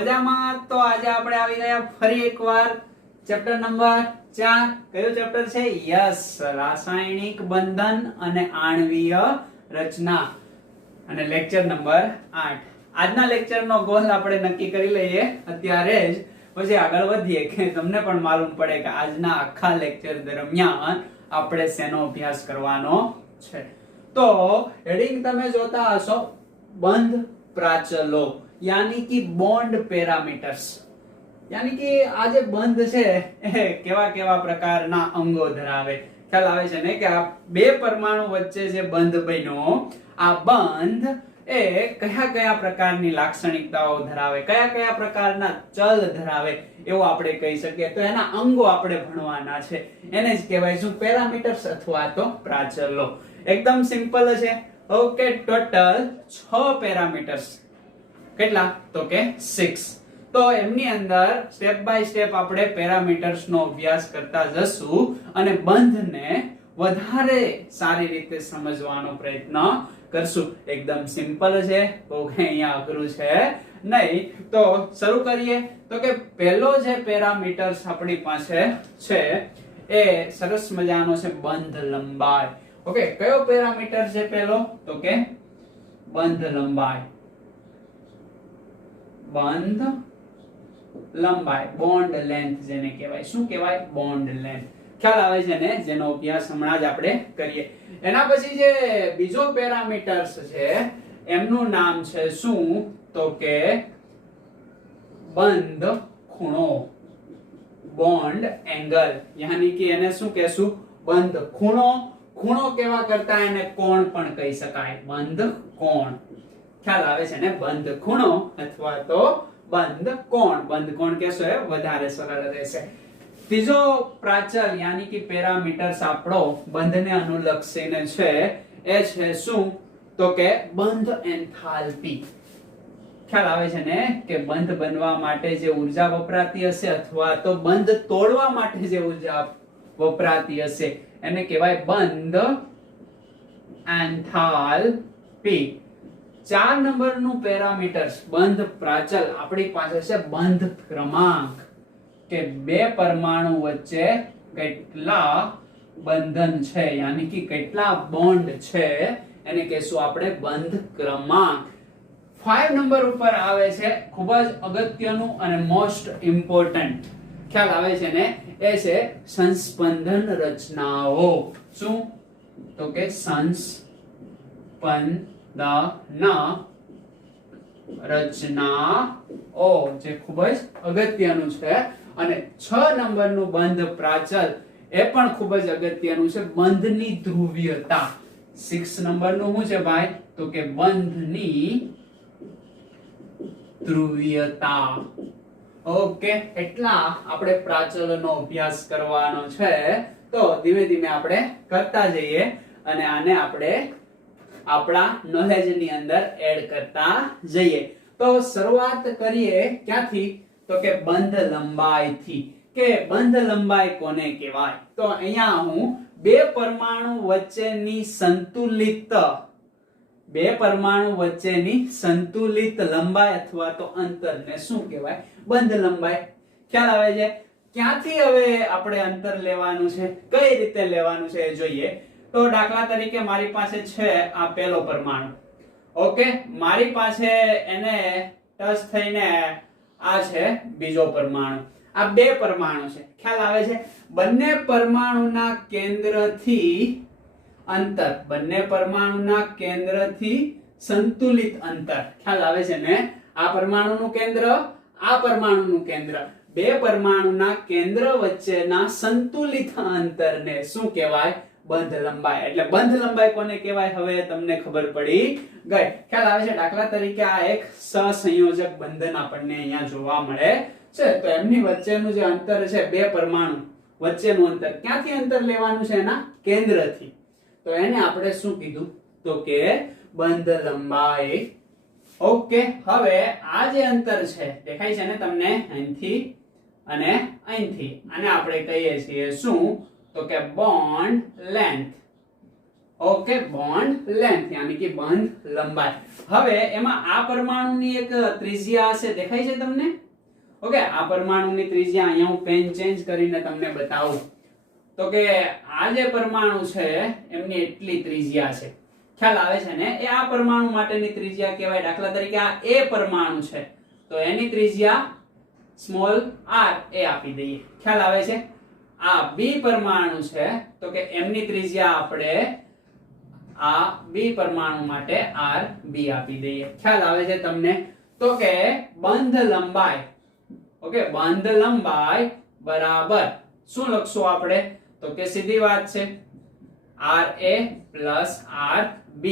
મજામાં? તો આજે આપણે આવી ગયા ફરી એકવાર ચેપ્ટર નંબર 4. કયો ચેપ્ટર છે? યસ, રાસાયણિક બંધન અને આણ્વીય રચના અને લેક્ચર નંબર 8. આજના લેક્ચરનો ગોલ આપણે નક્કી કરી લઈએ અત્યારે જ, પછી આગળ વધીએ કે તમને પણ માલુમ પડે કે આજના આખા લેક્ચર દરમિયાન આપણે શેનો અભ્યાસ કરવાનો છે. તો હેડિંગ તમે જોતા હશો, બંધ પ્રાચલો यानी कि बॉन्ड पैरामीटर्स, यानी कि आ जे बंध छे ए केवा केवा प्रकारना अंगो धरावे. ख्याल आवे छे ने के आ बे परमाणु वच्चे जे बंध बन्यो, आ बंध ए कया कया प्रकारनी लाक्षणिकताओ धरावे, कया कया प्रकारना चल धरावे एवो आपणे कही सकीए. तो एना अंगो आपणे भणवाना छे, एने ज कहेवाय छे पैरामीटर्स अथवा तो प्राचलो. एकदम सिंपल छे. Okay, total 6 parameters. કેટલા? તો કે 6. તો એમની અંદર સ્ટેપ બાય સ્ટેપ આપણે પેરામીટર્સ નો અભ્યાસ કરતા જશું અને બંધને વધારે સારી રીતે સમજવાનો પ્રયત્ન કરશું. એકદમ સિમ્પલ છે, બહુ અહીંયા અઘરું છે નહીં. તો શરૂ કરીએ. તો કે પહેલો જે પેરામીટર્સ આપણી પાસે છે એ સરસ મજાનો છે બંધ લંબાઈ. ઓકે, કયો પેરામીટર છે પહેલો? તો કે બંધ લંબાઈ. બંધ લંબાઈ, બોન્ડ લેન્થ જેને કહેવાય. શું કહેવાય? Bond length. ખ્યાલ આવે છે ને, જેનો અભ્યાસ હમણાં જ આપણે કરીએ. એના પછી જે બીજો પેરામીટર્સ છે એમનું નામ છે શું? તો કે બંધ ખૂણો, બોન્ડ એંગલ. યાની કે એને શું કહેશું? બંધ ખૂણો. ખૂણો કેવા કરતા એને કોણ પણ કહી શકાય, બંધ કોણ. ખ્યાલ આવે છે ને? બંધ ખૂણો અથવા તો બંધ કોણ. બંધ કોણ કહેશો એ વધારે સરળ રહેશે. ત્રીજો પ્રાચલ યાની કે પેરામીટર્સ આપણો બંધને અનુલક્ષીને છે એ છે શું? તો કે બંધ એન્થાલ્પી. ખ્યાલ આવે છે ને કે બંધ બનવા માટે જે ઊર્જા વપરાતી હશે અથવા તો બંધ તોડવા માટે જે ઊર્જા વપરાતી હશે એને કહેવાય બંધ એન્થાલ્પી. 4 નંબરનું પેરામીટર્સ બંધ પ્રાચલ આપણી પાસે છે બંધ ક્રમાંક, કે બે પરમાણુ વચ્ચે કેટલા બંધન છે યાની કે કેટલા બોન્ડ છે એને કહેશું આપણે બંધ ક્રમાંક. 5 નંબર ઉપર આવે છે ખૂબ જ અગત્યનું અને મોસ્ટ ઇમ્પોર્ટન્ટ. ખ્યાલ આવે છે ને? એ છે સંસ્પંદન રચનાઓ. શું? તો કે સંસ્પંદન રચનાઓ, જે ખૂબ જ અગત્યનું છે. અને 6 નંબરનું બંધ પ્રાચલ એ પણ ખૂબ જ અગત્યનું છે, બંધની ધ્રુવીયતા. 6 નંબરનું શું છે ભાઈ? તો કે બંધની ધ્રુવીયતા. ઓકે, એટલા આપણે પ્રાચલનો અભ્યાસ કરવાનો છે. તો ધીમે ધીમે આપણે કરતા જઈએ અને આને આપણે આપણા નોલેજ ની અંદર એડ કરતા જઈએ. તો શરૂઆત કરીએ ક્યાંથી? તો કે બંધ લંબાઈ થી. કે બંધ લંબાઈ કોને કહેવાય? તો અહીંયા હું બે પરમાણુ વચ્ચેની સંતુલિત લંબાઈ અથવા તો અંતરને શું કહેવાય? બંધ લંબાઈ. ખ્યાલ આવે છે? ક્યાંથી હવે આપણે અંતર લેવાનું છે, કઈ રીતે લેવાનું છે એ જોઈએ. તો દાખલા તરીકે મારી પાસે છે આ પહેલો પરમાણુ. ઓકે, મારી પાસે એને ટચ થઈને આ છે બીજો પરમાણુ. આ બે પરમાણુ છે. ખ્યાલ આવે છે? બંને પરમાણુના કેન્દ્રથી અંતર, બંને પરમાણુના કેન્દ્રથી સંતુલિત અંતર. ખ્યાલ આવે છે ને? આ પરમાણુનું કેન્દ્ર, આ પરમાણુનું કેન્દ્ર, બે પરમાણુના કેન્દ્ર વચ્ચેના સંતુલિત અંતરને શું કહેવાય? બંધ લંબાઈ. એટલે બંધ લંબાઈ કોને કહેવાય હવે તમને ખબર પડી ગઈ. ખ્યાલ આવે છે? દાખલા તરીકે આ એક સહસંયોજક બંધન આપણને અહીંયા જોવા મળે છે. તો એમની વચ્ચેનું જે અંતર છે, બે પરમાણુ વચ્ચેનું અંતર, ક્યાંથી અંતર લેવાનું છે? એના કેન્દ્રથી. તો એને આપણે શું કીધું? તો કે બંધ લંબાઈ. ઓકે, હવે આ જે અંતર છે દેખાય છે ને તમને? અહીંથી અને અહીંથી. આને આપણે કહીએ છીએ શું? તો કે bond length. Okay, bond length યાની કે બંધ લંબાઈ. હવે એમાં આ પરમાણુની એક ત્રિજ્યા હશે, દેખાય છે તમને? ઓકે, આ પરમાણુની ત્રિજ્યા અહીંયા હું પેન ચેન્જ કરીને તમને બતાવું. તો કે આ જે પરમાણુ છે એમની એટલી ત્રિજ્યા છે, ખ્યાલ આવે છે ને? એ આ પરમાણુ માટેની ત્રિજ્યા કહેવાય. દાખલા તરીકે આ A પરમાણુ છે તો એની ત્રિજ્યા સ્મોલ r એ આપી દઈએ, ખ્યાલ આવે છે? આ B પરમાણુ છે તો કે એમની ત્રિજ્યા આપણે આ B પરમાણુ માટે RB આપી દઈએ, ખ્યાલ આવે છે તમને? તો કે બંધ લંબાઈ, ઓકે, બંધ લંબાઈ બરાબર શું લખશું આપણે? તો કે સીધી વાત છે, RA પ્લસ RB,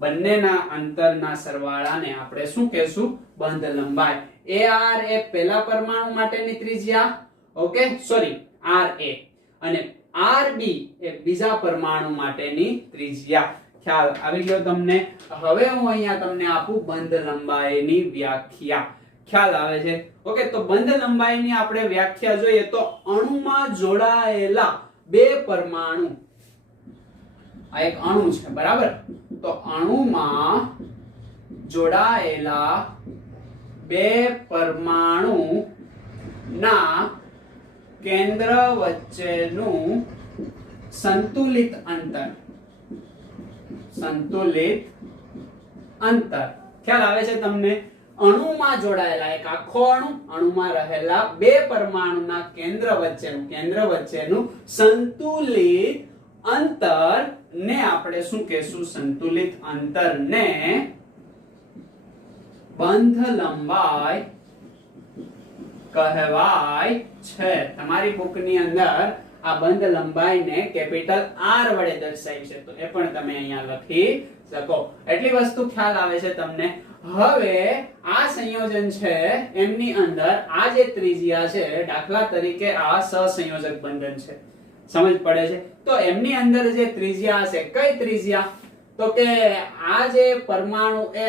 બંનેના અંતરના સરવાળાને આપણે શું કહેશું? બંધ લંબાઈ. AR એ પહેલા પરમાણુ માટેની ત્રિજ્યા, ઓકે, સોરી RA, અને RB એ બીજા પરમાણુ માટેની ત્રિજ્યા. ખ્યાલ આવી ગયો તમને? હવે હું અહીંયા તમને આપું બંધ લંબાઈની વ્યાખ્યા. ખ્યાલ આવે છે? ઓકે, તો બંધ લંબાઈની આપણે વ્યાખ્યા જોઈએ તો અણુમાં જોડાયેલા બે પરમાણુ, આ એક અણુ છે બરાબર, તો અણુમાં જોડાયેલા બે પરમાણુ ના કેન્દ્ર વચ્ચેનું સંતુલિત અંતર, સંતુલિત અંતર. ખ્યાલ આવે છે તમને? અણુમાં જોડાયેલા એક આખો અણુમાં રહેલા બે પરમાણુના કેન્દ્ર વચ્ચેનું સંતુલિત અંતર ને આપણે શું કહેશું? સંતુલિત અંતર ને બંધ લંબાઈ કહેવાય છે. તમારી બુકની અંદર આ બંધ લંબાઈને કેપિટલ R વડે દર્શાવી છે, તો એ પણ તમે અહીંયા લખી શકો. એટલી વસ્તુ ખ્યાલ આવે છે તમને? હવે આ સંયોજન છે એમની અંદર આ જે ત્રિજ્યા છે, દાખલા તરીકે આ સહસંયોજક બંધન છે, સમજ પડે છે? તો એમની અંદર જે ત્રિજ્યા છે, કઈ ત્રિજ્યા? તો કે આ જે પરમાણુ A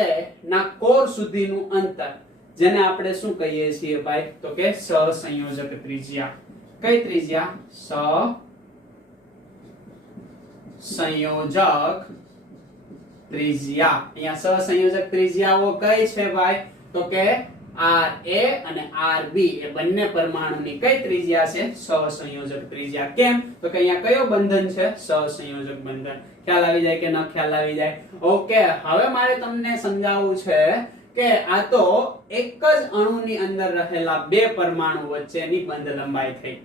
ના કોર સુધીનું અંતર, જેને આપણે શું કહીએ છીએ ભાઈ? તો કે સહસંયોજક ત્રિજ્યા. કઈ ત્રિજ્યા? સહસંયોજક ત્રિજ્યા. અહીંયા સહસંયોજક ત્રિજ્યાઓ કઈ છે ભાઈ? તો કે RA અને RB એ બંને પરમાણુની કઈ ત્રિજ્યા છે? સહસંયોજક ત્રિજ્યા. કેમ? તો કે અહીંયા કયો બંધન છે? સહસંયોજક બંધન. ખ્યાલ આવી જાય કે ન ખ્યાલ આવી જાય? ઓકે, હવે મારે તમને સમજાવવું છે કે આ તો એક જ અણુની અંદર રહેલા બે પરમાણુ વચ્ચેની બંધ લંબાઈ થઈ.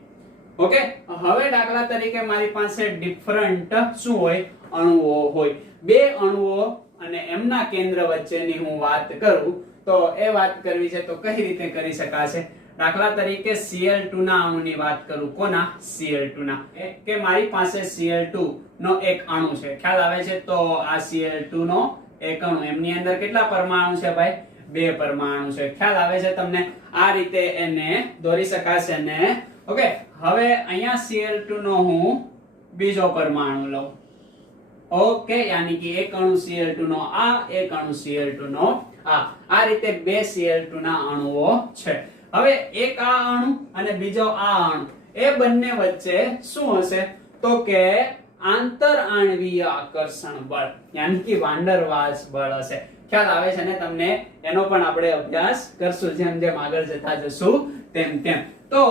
ઓકે, હવે દાખલા તરીકે મારી પાસે ડિફરન્ટ શું હોય? અણુઓ હોય. બે અણુઓ અને એમના કેન્દ્ર વચ્ચેની હું વાત કરું તો એ વાત કરવી છે તો કઈ રીતે કરી શકાશે? દાખલા તરીકે Cl2 ના અણુની વાત કરું. કોના? Cl2 ના. કે મારી પાસે Cl2 નો એક અણુ છે, ખ્યાલ આવે છે? તો આ Cl2 નો એક અણુ, એમની અંદર કેટલા પરમાણુ છે ભાઈ? બે પરમાણુ છે. ખ્યાલ આવે છે તમને? આ રીતે એને દોરી શકાશે ને? ઓકે, હવે અહીંયા Cl2 નો હું બીજો પરમાણુ લઉં. ઓકે, યાની કે એક અણુ Cl2 નો આ, એક અણુ Cl2 નો આ રીતે બે Cl2 ના અણુઓ છે. હવે એક આ અણુ અને બીજો આ અણુ, એ બંને વચ્ચે શું હશે? તો કે આંતર આણ્વીય આકર્ષણ બળ, યાની કે વાન્ડર વાલ્સ બળ હશે. ખ્યાલ આવે છે ને તમને? એનો પણ આપણે અભ્યાસ કરશું જેમ જેમ આગળ જતા જશું તેમ તેમ. તો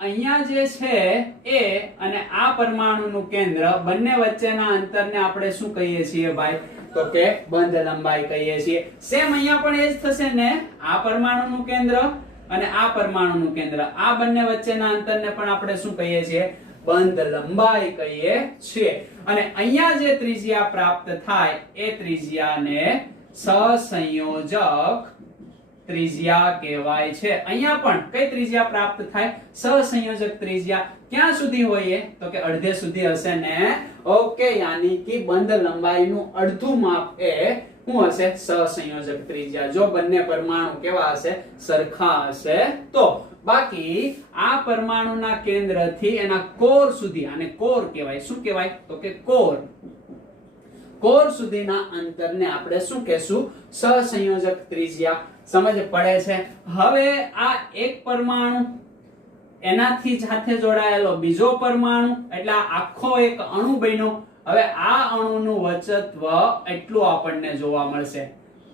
અહીંયા જે છે એ અને આ પરમાણુનું કેન્દ્ર, બંને વચ્ચેના અંતરને આપણે શું કહીએ છીએ ભાઈ? તો કે બંધ લંબાઈ કહીએ છીએ. સેમ અહીંયા પણ એ જ થશે ને? આ પરમાણુનું કેન્દ્ર અને આ પરમાણુનું કેન્દ્ર, આ બંને વચ્ચેના અંતરને પણ આપણે શું કહીએ છીએ? બંધ લંબાઈ કહીએ છીએ. અને અહીંયા જે ત્રિજ્યા પ્રાપ્ત થાય એ ત્રિજ્યાને સહસંયોજક ત્રિજ્યા કહેવાય છે. અહીંયા પણ કઈ ત્રિજ્યા પ્રાપ્ત થાય? સહસંયોજક ત્રિજ્યા. ક્યાં સુધી હોય? તો કે અડધે સુધી હશે ને? ઓકે, યાની કે બંધ લંબાઈનું અડધું માપ એ શું હશે? સહસંયોજક ત્રિજ્યા. જો બંને પરમાણુ કેવા હશે? સરખા હશે તો. બાકી આ પરમાણુના કેન્દ્રથી એના કોર સુધી, આને કોર કહેવાય. શું કહેવાય? તો કે કોર. કોર સુધીના અંતરને આપણે શું કહેશું? સહસંયોજક ત્રિજ્યા. સમજ પડે છે? હવે આ એક પરમાણુ, એનાથી સાથે જોડાયેલો બીજો પરમાણુ, એટલે આખો એક અણુ બન્યો. હવે આ અણુનું વચત્વ એટલું આપણને જોવા મળશે.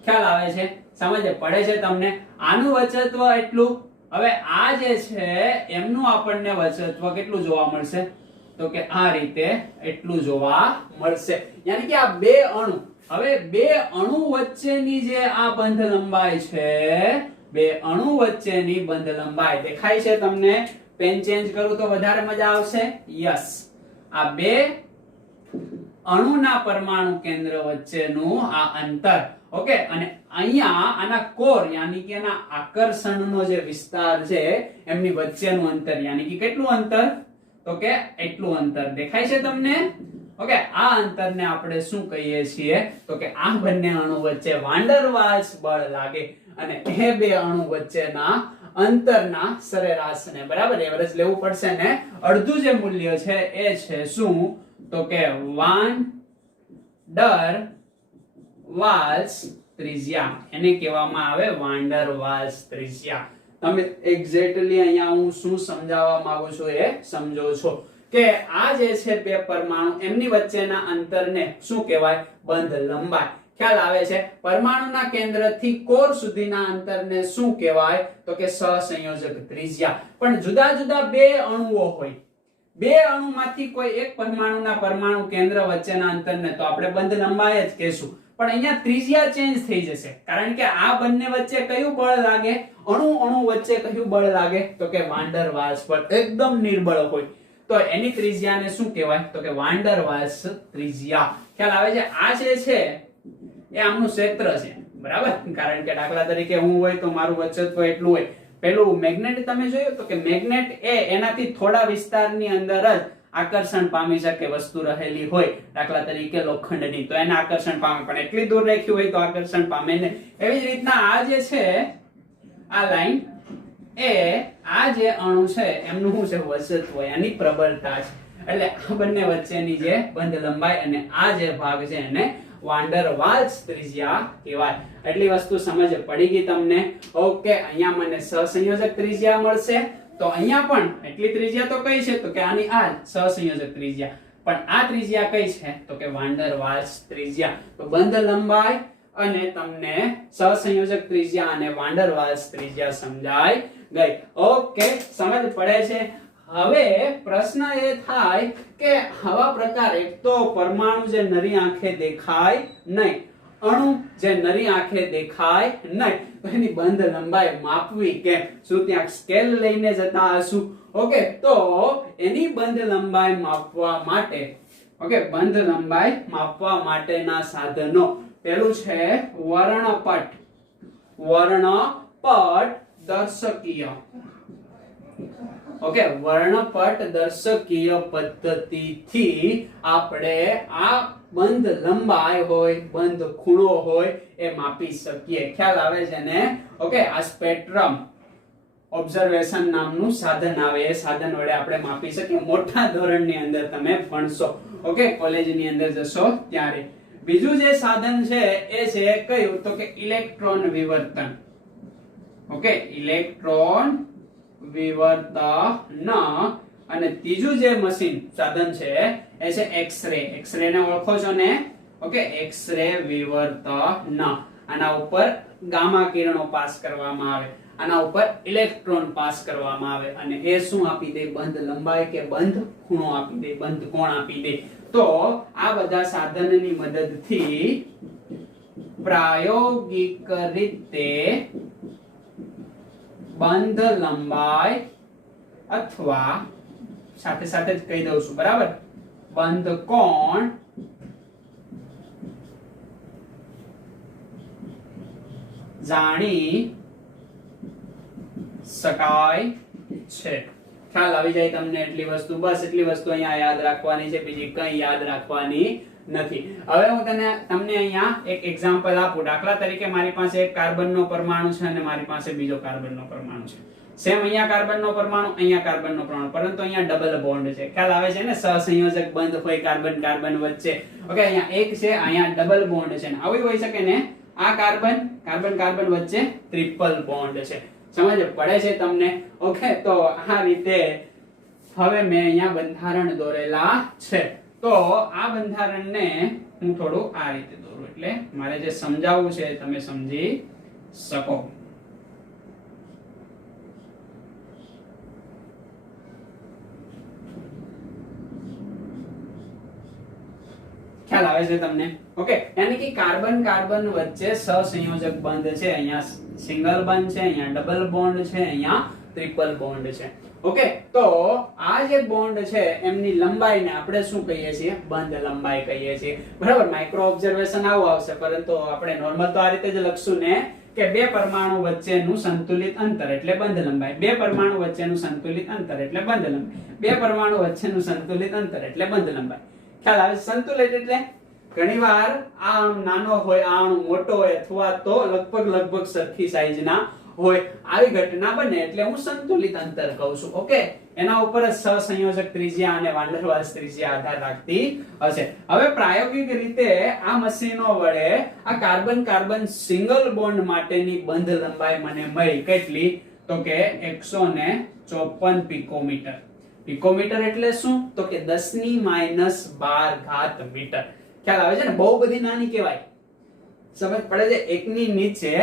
ખ્યાલ આવે છે? સમજ પડે છે તમને? આનું વચત્વ એટલું. હવે આ જે છે એમનું આપણને વચત્વ કેટલું જોવા મળશે? તો કે આ રીતે એટલું જોવા મળશે. યાની કે આ બે અણુ, હવે બે અણુ વચ્ચેની જે આ બંધ લંબાઈ છે, બે અણુ વચ્ચેની બંધ લંબાઈ દેખાય છે તમને? પેન ચેન્જ કરું તો વધારે મજા આવશે. યસ, આ બે અણુના પરમાણુ કેન્દ્ર વચ્ચેનું આ અંતર. ઓકે, અને અહીંયા આના કોર યાની કે આના આકર્ષણનો જે વિસ્તાર છે એમની વચ્ચેનું અંતર યાની કે કેટલું અંતર? તો કે એટલું અંતર દેખાય છે તમને? ઓકે, આ અંતરને આપણે શું કહીએ છીએ? તો કે આ બંને અણુ વચ્ચે વાન ડર વાલ્સ બળ લાગે અને એ બે અણુ વચ્ચેના અંતરના સરેરાશને બરાબર એવરેજ લેવું પડશે ને. અડધું જે મૂલ્ય છે એ છે શું? તો કે વાન ડર વાલ્સ ત્રિજ્યા. એને કહેવામાં આવે વાન ડર વાલ્સ ત્રિજ્યા. તમે એક્ઝેક્ટલી અહીંયા હું શું સમજાવવા માંગુ છું એ સમજો છો કે આ જે છે બે પરમાણુ એમની વચ્ચેના અંતરને શું કહેવાય? બંધ લંબાઈ. ખ્યાલ આવે છે? પરમાણુના કેન્દ્રથી કોર સુધીના અંતરને શું કહેવાય? તો કે સહસંયોજક ત્રિજ્યા. પણ જુદા જુદા બે અણુઓ હોય, બે અણુમાંથી કોઈ એક પરમાણુના પરમાણુ કેન્દ્ર વચ્ચેના અંતરને તો આપણે બંધ લંબાઈ જ કહેશું. પણ અહીંયા ત્રિજ્યા ચેન્જ થઈ જશે કારણ કે આ બંને વચ્ચે કયું બળ લાગે? અણુ અણુ વચ્ચે કયું બળ લાગે? તો કે વાન ડર વાલ્સ બળ. એકદમ નિર્બળ હોય તો એની ત્રિજ્યાને શું કહેવાય? તો કે વાન ડર વાલ્સ ત્રિજ્યા. ખ્યાલ આવે છે? આ જે છે એ આમનું ક્ષેત્ર છે બરાબર. કારણ કે દાખલા તરીકે હું હોય તો મારું વચત્વ એટલું હોય. પેલું મેગ્નેટ તમે જોયું તો કે મેગ્નેટ એ એનાથી થોડા વિસ્તારની અંદર જ આકર્ષણ પામી શકે વસ્તુ રહેલી હોય. દાખલા તરીકે લોખંડની તો એને આકર્ષણ પામે, પણ એટલી દૂર રાખ્યું હોય તો આકર્ષણ પામે ને. એવી જ રીતના આ જે છે આ લાઈન એ આ જે અણુ છે એમનું શું છે? વચત્વ યાની પ્રબળતા છે. એટલે આ બંને વચ્ચેની જે બંધ લંબાઈ અને આ જે ભાગ છે એને વાન ડર વાલ્સ ત્રિજ્યા કહેવાય. એટલી વસ્તુ સમજ પડી ગઈ તમને? ઓકે, અહીંયા મને સહસંયોજક ત્રિજ્યા મળશે તો અહીંયા પણ એટલી ત્રિજ્યા તો કઈ છે? તો કે આની આ સહસંયોજક ત્રિજ્યા. પણ આ ત્રિજ્યા કઈ છે? તો કે વાન ડર વાલ્સ ત્રિજ્યા. તો બંધ લંબાઈ અને તમને સહસંયોજક ત્રિજ્યા અને વાન ડર વાલ્સ ત્રિજ્યા સમજાય ગઈ. ઓકે, સમજ પડે છે? હવે પ્રશ્ન એ થાય કે આવા પ્રકાર એક તો પરમાણુ જે નરી આંખે દેખાય નહીં, અણુ જે નરી આંખે દેખાય નહીં, તો એની બંધ લંબાઈ માપવી કેમ? શું ત્યાં સ્કેલ લઈને જતા હશું? ઓકે, તો એની બંધ લંબાઈ માપવા માટે, ઓકે, બંધ લંબાઈ માપવા માટેના સાધનો પેલું છે વર્ણપટ. વર્ણપટ દર્શકીય. ઓકે, વર્ણપટ દર્શકીય પદ્ધતિથી આપણે આ બંધ લંબાઈ હોય, બંધ ખૂણો હોય એ માપી શકીએ. ખ્યાલ આવે છે ને? ઓકે, આ સ્પેક્ટ્રમ ઓબ્ઝર્વેશન નામનું સાધન આવે, એ સાધન વડે આપણે માપી શકીએ. મોટા ધોરણની અંદર તમે ભણશો, ઓકે, કોલેજની અંદર જશો ત્યારે. બીજું જે સાધન છે એ છે કયું? તો કે ઇલેક્ટ્રોન વિવર્તન. ઓકે, ઇલેક્ટ્રોન વિવર્તન. અને ત્રીજું જે મશીન સાધન છે એ છે એક્સ-રે. એક્સ-રે ને ઓળખો છો ને? ઓકે, એક્સ-રે વિવર્તન. આના ઉપર ગામા કિરણો પાસ કરવામાં આવે, આના ઉપર ઇલેક્ટ્રોન પાસ કરવામાં આવે અને એ શું આપી દે? બંધ લંબાઈ કે બંધ ખૂણો આપી દે, બંધ કોણ આપી દે. તો આ બધા સાધનની મદદથી પ્રાયોગિક રીતે બંધ લંબાઈ અથવા સાથે સાથે જ કહી દઉં છું બરાબર, બંધ કોણ જાણી શકાય છે. ખ્યાલ આવી જાય તમને? એટલી વસ્તુ, બસ એટલી વસ્તુ અહીંયા યાદ રાખવાની છે, બીજી કઈ યાદ રાખવાની નથી. હવે હું તમને અહીંયા એક એક્ઝામ્પલ આપું. દાખલા તરીકે મારી પાસે એક કાર્બનનો પરમાણુ છે અને મારી પાસે બીજો કાર્બનનો પરમાણુ છે. સેમ અહીંયા કાર્બનનો પરમાણુ, અહીંયા કાર્બનનો પરમાણુ, પરંતુ અહીંયા ડબલ બોન્ડ છે. ખ્યાલ આવે છે ને? સહસંયોજક બંધ હોય કાર્બન કાર્બન વચ્ચે. ઓકે, અહીંયા એક છે, અહીંયા ડબલ બોન્ડ છે. આવી હોઈ શકે ને? આ કાર્બન કાર્બન કાર્બન વચ્ચે ટ્રિપલ બોન્ડ છે. સમજ પડે છે તમને? ઓકે, તો આ રીતે હવે મેં અહીંયા બંધારણ દોરેલા છે. તો આ બંધારણને હું થોડું આ રીતે દોરું એટલે મારે જે સમજાવવું છે તમે સમજી શકો. ખ્યાલ આવે છે તમને? ઓકે, યાની કે કાર્બન કાર્બન વચ્ચે સહસંયોજક બંધ છે. અહીંયા સિંગલ બંધ છે, અહીંયા ડબલ બોન્ડ છે, અહીંયા ટ્રિપલ બોન્ડ છે. ઓકે, તો આ જે બોન્ડ છે એમની લંબાઈને આપણે શું કહીએ છીએ? બંધ લંબાઈ કહીએ છીએ. બરાબર, માઇક્રો ઓબ્ઝર્વેશન આવું આવશે, પરંતુ આપણે નોર્મલ તો આ રીતે જ લખશું ને કે બે પરમાણુ વચ્ચેનું સંતુલિત અંતર એટલે બંધ લંબાઈ. બે પરમાણુ વચ્ચેનું સંતુલિત અંતર એટલે બંધ લંબાઈ. બે પરમાણુ વચ્ચેનું સંતુલિત અંતર એટલે બંધ લંબાઈ. ખ્યાલ આવે? સંતુલિત એટલે ઘણીવાર આ અણુ નાનો હોય, આ અણુ મોટો હોય, અથવા તો લગભગ સરખી સાઈઝના હોય. આવી ઘટના બને એટલે હું સંતુલિત અંતર કહું છું. ઓકે, એના ઉપર સહસંયોજક ત્રિજ્યા અને વાન ડેર વાલ્સ ત્રિજ્યા આધાર રાખતી હશે. હવે પ્રાયોગિક રીતે આ મશીનો વડે આ કાર્બન કાર્બન સિંગલ બોન્ડ માટેની બંધ લંબાઈ મને મળી. કેટલી? તો કે 154 પિકોમીટર. પિકોમીટર એટલે શું? તો કે 10⁻12 મીટર. ખ્યાલ આવે છે ને? બહુ બધી નાની કહેવાય. સમજ પડે છે? એકની નીચે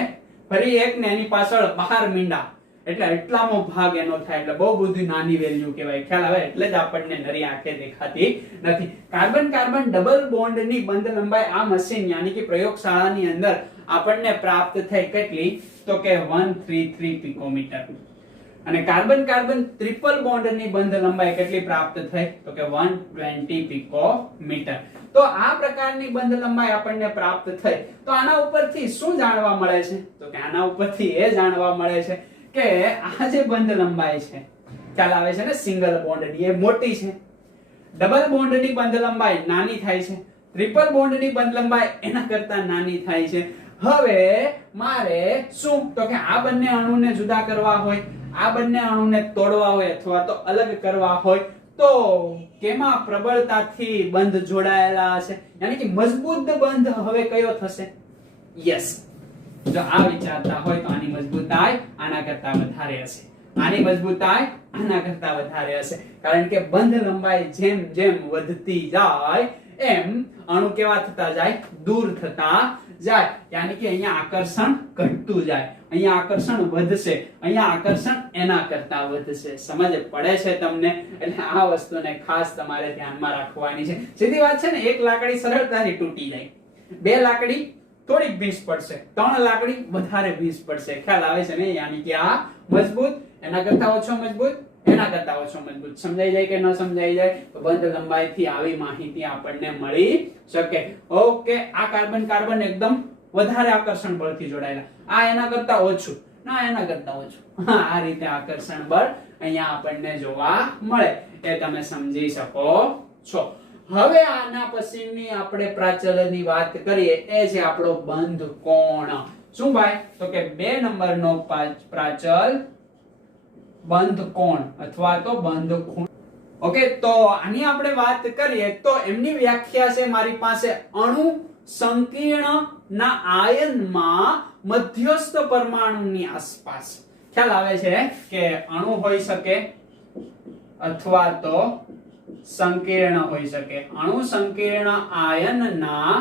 ફરી એક ને એની પાછળ 12 મીંડા એટલે એટલામો ભાગ એનો થાય એટલે બહુ બધી નાની વેલ્યુ કહેવાય. ખ્યાલ આવે? એટલે જ આપણને નરી આંખે દેખાતી નથી. કાર્બન કાર્બન ડબલ બોન્ડ ની બંધ લંબાઈ આ મશીન યાની કે પ્રયોગશાળાની અંદર આપણને પ્રાપ્ત થઈ. કેટલી? તો કે 133 પિકોમીટર. અને કાર્બન કાર્બન ટ્રિપલ બોન્ડ ની બંધ લંબાઈ કેટલી પ્રાપ્ત થઈ? તો કે 120 પિકોમીટર. તો આ પ્રકારની બંધ લંબાઈ આપણને પ્રાપ્ત થઈ. તો આના ઉપરથી શું જાણવા મળે છે? તો કે આના ઉપરથી એ જાણવા મળે છે કે આ જે બંધ લંબાઈ છે, ખ્યાલ આવે છે ને, સિંગલ બોન્ડ ની એ મોટી છે. ડબલ બોન્ડ ની બંધ લંબાઈ નાની થાય છે. ટ્રિપલ બોન્ડ ની બંધ લંબાઈ એના કરતા નાની થાય છે. હવે મારે શું? તો કે આ બંને અણુને જુદા કરવા હોય, આ બંને અણુને તોડવા હોય અથવા તો અલગ કરવા હોય તો કેમાં પ્રબળતાથી બંધ જોડાયેલા હશે? યાની કે મજબૂત બંધ હવે કયો થશે? યસ, જો આ વિચારતા હોય તો આની મજબૂતાઈ આના કરતા વધારે હશે. આની મજબૂતાઈ આના કરતા વધારે હશે. કારણ કે બંધ લંબાઈ જેમ જેમ વધતી જાય એમ અણુ કેવા થતા જાય? દૂર થતા જાય. યાની કે અહીંયા આકર્ષણ ઘટતું જાય, અહીંયા આકર્ષણ વધશે, અહીંયા આકર્ષણ એના કરતા વધશે. સમજ પડે છે તમને? એટલે આ વસ્તુને ખાસ તમારે ધ્યાનમાં રાખવાની છે. સીધી વાત છે ને, એક લાકડી સરળતાથી તૂટી જાય, બે લાકડી થોડીક ભીંસ પડશે, ત્રણ લાકડી વધારે ભીંસ પડશે. ખ્યાલ આવે છે ને? યાની કે આ મજબૂત, એના કરતા ઓછો મજબૂત, એના કરતા ઓછો મજબૂત. સમજાઈ જાય કે ન સમજાઈ જાય? તો બંધ લંબાઈથી આવી માહિતી આપણને મળી શકે. ઓકે, આ કાર્બન કાર્બન એકદમ વધારે આકર્ષણ બળથી જોડાયેલા, આ એના કરતા ઓછું, ના એના કરતા ઓછું. આ રીતે આકર્ષણ બળ અહીંયા આપણને જોવા મળે. એ તમે સમજી શકો છો. હવે આના પછીની આપણે પ્રાચલની વાત કરીએ, એ છે આપણો બંધ કોણ. શું ભાઈ? તો કે 2 નંબરનો પ્રાચલ બંધ કોણ અથવા તો બંધ ખૂણો. ઓકે, તો આની આપણે વાત કરીએ તો એમની વ્યાખ્યા છે મારી પાસે. અણુ સંકીર્ણ ના આયનમાં મધ્યસ્થ પરમાણુની આસપાસ. ખ્યાલ આવે છે કે અણુ હોઈ શકે અથવા તો સંકીર્ણ હોઈ શકે. અણુ સંકીર્ણ આયનના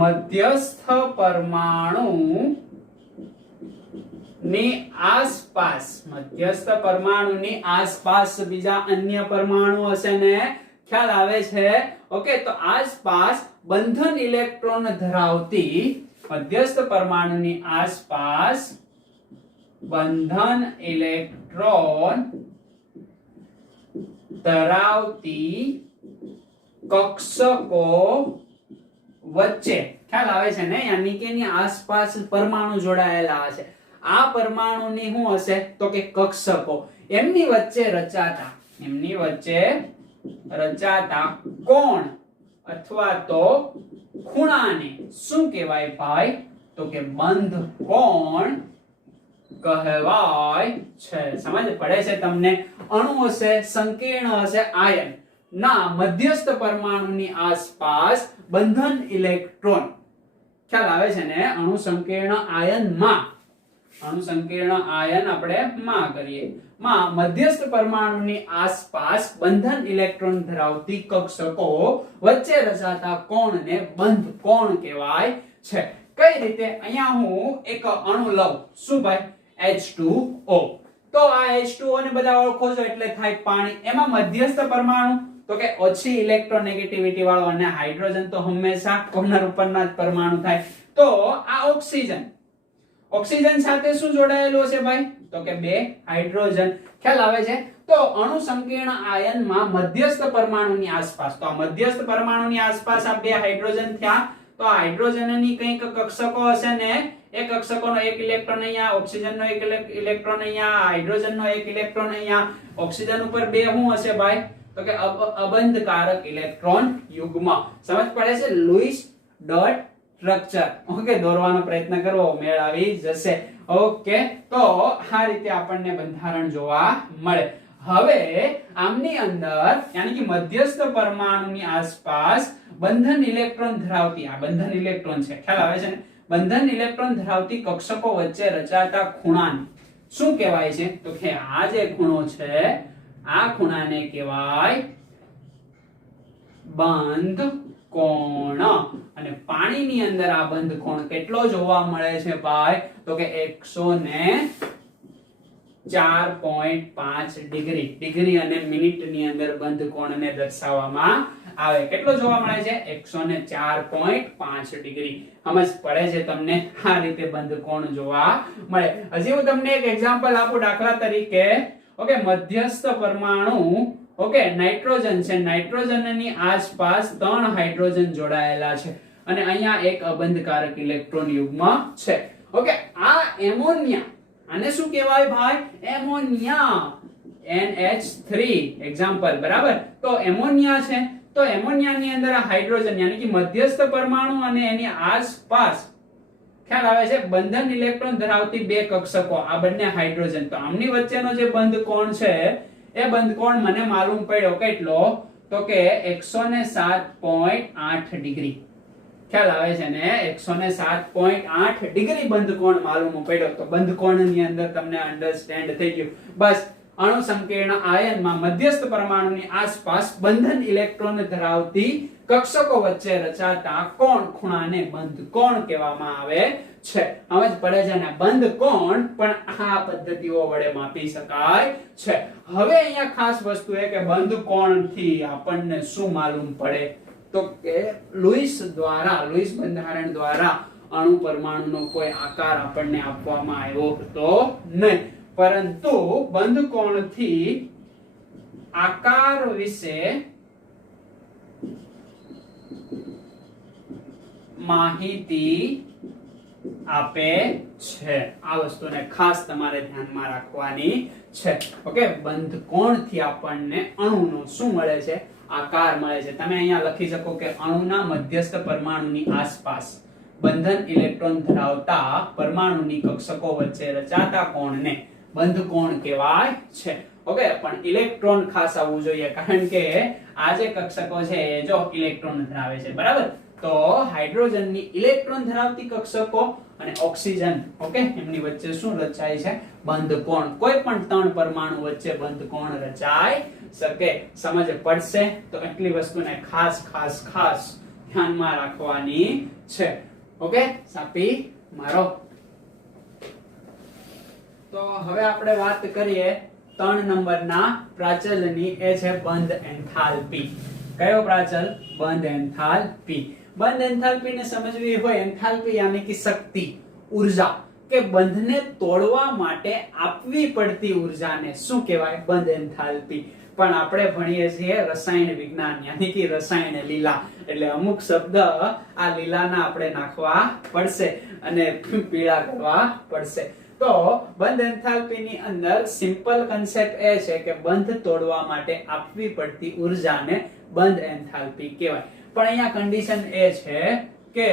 મધ્યસ્થ પરમાણુ ની આસપાસ, મધ્યસ્થ પરમાણુની આસપાસ બીજા અન્ય પરમાણુ હશે ને? ખ્યાલ આવે છે? ઓકે, તો આસપાસ બંધન ઇલેક્ટ્રોન ધરાવતી, મધ્યસ્થ પરમાણુની આસપાસ બંધન ઇલેક્ટ્રોન ધરાવતી કક્ષકો વચ્ચે. ખ્યાલ આવે છે ને? યાની કે એની આસપાસ પરમાણુ જોડાયેલા હશે. આ પરમાણુની શું હશે? તો કે કક્ષકો. એમની વચ્ચે રચાતા કોણ અથવા તો ખૂણાને શું કહેવાય ભાઈ? તો કે બંધ કોણ કહેવાય છે. સમજ પડે છે તમને? અણુ હશે, સંકીર્ણ હશે, આયન ના મધ્યસ્થ પરમાણુની આસપાસ બંધન ઇલેક્ટ્રોન. ખ્યાલ આવે છે ને? અણુ સંકીર્ણ આયનમાં અણુ સંકીર્ણ આયન આપણે માં કરીએ. માં મધ્યસ્થ પરમાણુની આસપાસ બંધન ઇલેક્ટ્રોન ધરાવતી કક્ષકો વચ્ચે રચાતા કોણને બંધ કોણ કહેવાય છે. કઈ રીતે? અહીંયા હું એક અણુ લઉં. શું ભાઈ? H2O. તો આ H2O ને બધા ઓળખો છો એટલે થાય પાણી. એમાં મધ્યસ્થ પરમાણુ તો કે ઓછી ઇલેક્ટ્રોનેગેટિવિટી વાળો, અને હાઇડ્રોજન તો હંમેશા કોર્નર ઉપરના જ પરમાણુ થાય. તો આ ઓક્સિજન, ઓક્સિજન સાથે શું જોડાયેલું છે ભાઈ? તો કે બે હાઇડ્રોજન. ખ્યાલ આવે છે? તો અણુ સંકીર્ણ આયનમાં મધ્યસ્થ પરમાણુની આસપાસ, તો આ મધ્યસ્થ પરમાણુની આસપાસ આ બે હાઇડ્રોજન થયા. તો આ હાઇડ્રોજનની કંઈક કક્ષકો હશે ને, એક કક્ષકોનો એક ઇલેક્ટ્રોન અહીંયા, ઓક્સિજનનો એક ઇલેક્ટ્રોન અહીંયા, હાઇડ્રોજનનો એક ઇલેક્ટ્રોન અહીંયા. ઓક્સિજન ઉપર બે શું હશે ભાઈ? તો કે અબંધકારક ઇલેક્ટ્રોન યુગ્મ. સમજ પડે છે? Louis dot structure. ઓકે, દોરવાનો પ્રયત્ન કરવો, મેળ આવી જશે. ઓકે, તો આ રીતે આપણને બંધારણ જોવા મળે. હવે આમની અંદર યાની કે મધ્યસ્થ પરમાણુની આસપાસ બંધન ઇલેક્ટ્રોન ધરાવતી, આ બંધન ઇલેક્ટ્રોન છે, ખ્યાલ આવે છે ને? બંધન ઇલેક્ટ્રોન ધરાવતી કક્ષકો વચ્ચે રચાતા ખૂણાને શું કહેવાય છે? તો કે આ જે ખૂણો છે, આ ખૂણાને કહેવાય બંધ કોણ. અને પાણીની અંદર આ બંધ કોણ કેટલો જોવા મળે છે ભાઈ? તો કે 104.5 ડિગ્રી. ડિગ્રી અને મિનિટની અંદર બંધ કોણને દર્શાવવામાં આવે. કેટલો જોવા મળે છે? 104.5 ડિગ્રી. સમજ પડે છે તમને? આ રીતે બંધ કોણ જોવા મળે. હજી હું તમને એક એક્ઝામ્પલ આપું. દાખલા તરીકે ઓકે, મધ્યસ્થ પરમાણુ ઓકે નાઇટ્રોજન છે. નાઇટ્રોજનની આસપાસ 3 હાઇડ્રોજન જોડાયેલા છે અને અહીંયા એક અબંધકારક ઇલેક્ટ્રોન યુગ્મ છે. ઓકે, આ એમોનિયા, આને શું કહેવાય ભાઈ? એમોનિયા. NH3 એક્ઝામ્પલ, બરાબર? તો એમોનિયા છે. તો એમોનિયાની અંદર આ હાઇડ્રોજન યાની કે મધ્યસ્થ પરમાણુ અને એની આસપાસ ખ્યાલ આવે છે બંધન ઇલેક્ટ્રોન ધરાવતી બે કક્ષકો, આ બંને હાઇડ્રોજન. તો આમની વચ્ચેનો જે બંધ કોણ છે એ બંધ કોણ મને માલુમ પડ્યો. કેટલો? તો કે 107.8 ડિગ્રી. ખ્યાલ આવે છે ને? 107.8 ડિગ્રી બંધ કોણ માલુમ પડ્યો. તો બંધ કોણની અંદર તમને અન્ડરસ્ટેન્ડ થઈ ગયું. બસ, અણુ સંકીર્ણ આયનમાં મધ્યસ્થ પરમાણુની આસપાસ બંધન ઇલેક્ટ્રોન ધરાવતી કક્ષકો વચ્ચે રચાતા કોણ ખૂણાને બંધ કોણ કહેવામાં આવે છે. સમજ પડે છે ને? બંધ કોણ પણ આ પદ્ધતિઓ વડે માપી શકાય છે. હવે અહીંયા ખાસ વસ્તુ એ કે બંધ કોણથી આપણને શું માલુમ પડે? તો કે લુઈસ બંધારણ દ્વારા અણુ પરમાણુનો કોઈ આકાર આપણને આપવામાં આવ્યો હતો નહીં, પરંતુ બંધ કોણથી આકાર વિશે માહિતી આપે છે. આ વસ્તુને ખાસ તમારે ધ્યાનમાં રાખવાની છે. ઓકે, બંધ કોણથી આપણને અણુનો શું મળે છે? આકાર મળે છે. તમે અહીંયા લખી શકો કે અણુના મધ્યસ્થ પરમાણુની આસપાસ બંધન ઇલેક્ટ્રોન ધરાવતા પરમાણુની કક્ષકો વચ્ચે રચાતા કોણને બંધ કોણ કહેવાય છે. ઓકે, પણ ઇલેક્ટ્રોન ખાસ આવવું જોઈએ, કારણ કે આ જે કક્ષકો છે એ જો ઇલેક્ટ્રોન ધરાવે છે, બરાબર? તો હાઇડ્રોજનની ઇલેક્ટ્રોન ધરાવતી કક્ષકો અને ઓક્સિજન ઓકે એમની વચ્ચે શું રચાય છે? બંધ કોણ. કોઈ પણ 3 પરમાણુ વચ્ચે બંધ કોણ રચાય શકે. સમજ પડશે? તો એટલી વસ્તુને ખાસ ખાસ ખાસ ધ્યાનમાં રાખવાની છે. ઓકે, સાપી મારો. તો હવે આપણે વાત કરીએ 3 નંબરના પ્રાચલની. એ છે બંધ એન્થાલ્પી. કયો પ્રાચલ? બંધ એન્થાલ્પી. બંધ એન્થાલ્પી ને સમજવી હોય, એન્થાલ્પી યાની કે શક્તિ, ઉર્જા, કે બંધને તોડવા માટે આપવી પડતી ઉર્જાને શું કહેવાય? બંધ એન્થાલ્પી. પણ આપણે ભણીએ છીએ રસાયણ વિજ્ઞાન યાની કે રસાયણ લીલા, એટલે અમુક શબ્દ આ લીલાના આપણે નાખવા પડશે અને પીળા કરવા પડશે. તો બંધ એન્થાલ્પીની અંદર સિમ્પલ કન્સેપ્ટ એ છે કે બંધ તોડવા માટે આપવી પડતી ઉર્જાને બંધ એન્થાલ્પી કહેવાય. પણ અહીંયા કન્ડિશન એ છે કે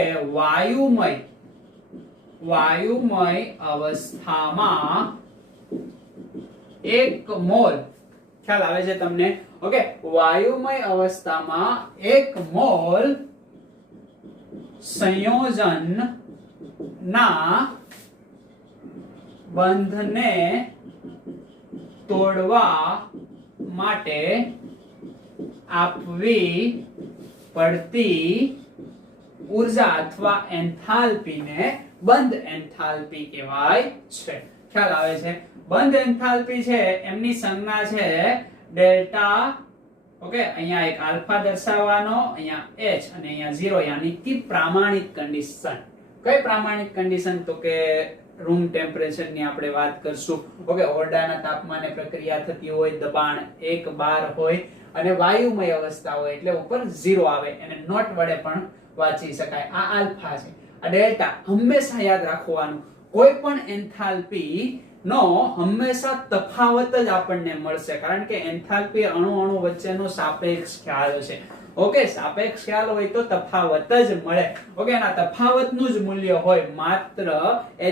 વાયુમય અવસ્થામાં 1 મોલ, ખ્યાલ આવે છે તમને? ઓકે, વાયુમય અવસ્થામાં 1 મોલ સંયોજન ના બંધને તોડવા માટે આપવી પડતી ઉર્જા અથવા એન્થાલ્પીને બંધ એન્થાલ્પી કહેવાય છે. ખ્યાલ આવે છે? બંધ એન્થાલ્પી છે એમની સંજ્ઞા છે ડેલ્ટા. ઓકે, અહીંયા એક આલ્ફા દર્શાવવાનો, અહીંયા h અને અહીંયા 0, યાની કે પ્રામાણિક કન્ડિશન. કઈ પ્રામાણિક કન્ડિશન? તો કે રૂમ ટેમ્પરેચર ની આપણે વાત કરશું. ઓકે, ઓરડાના તાપમાને પ્રક્રિયા થતી હોય, દબાણ 1 bar હોય અને વાયુમય અવસ્થા હોય એટલે ઉપર 0 આવે. એને નોટ વડે પણ વાંચી શકાય. આ આલ્ફા છે. આ ડેલ્ટા. હંમેશા યાદ રાખવાનું, કોઈ પણ એન્થાલ્પી નો હંમેશા તફાવત જ આપણને મળશે, કારણ કે એન્થાલ્પી અણુ વચ્ચેનો સાપેક્ષ ખ્યાલ છે. ઓકે, સાપેક્ષ ખ્યાલ હોય તો તફાવત જ મળે. ઓકે, એના તફાવતનું જ મૂલ્ય હોય, માત્ર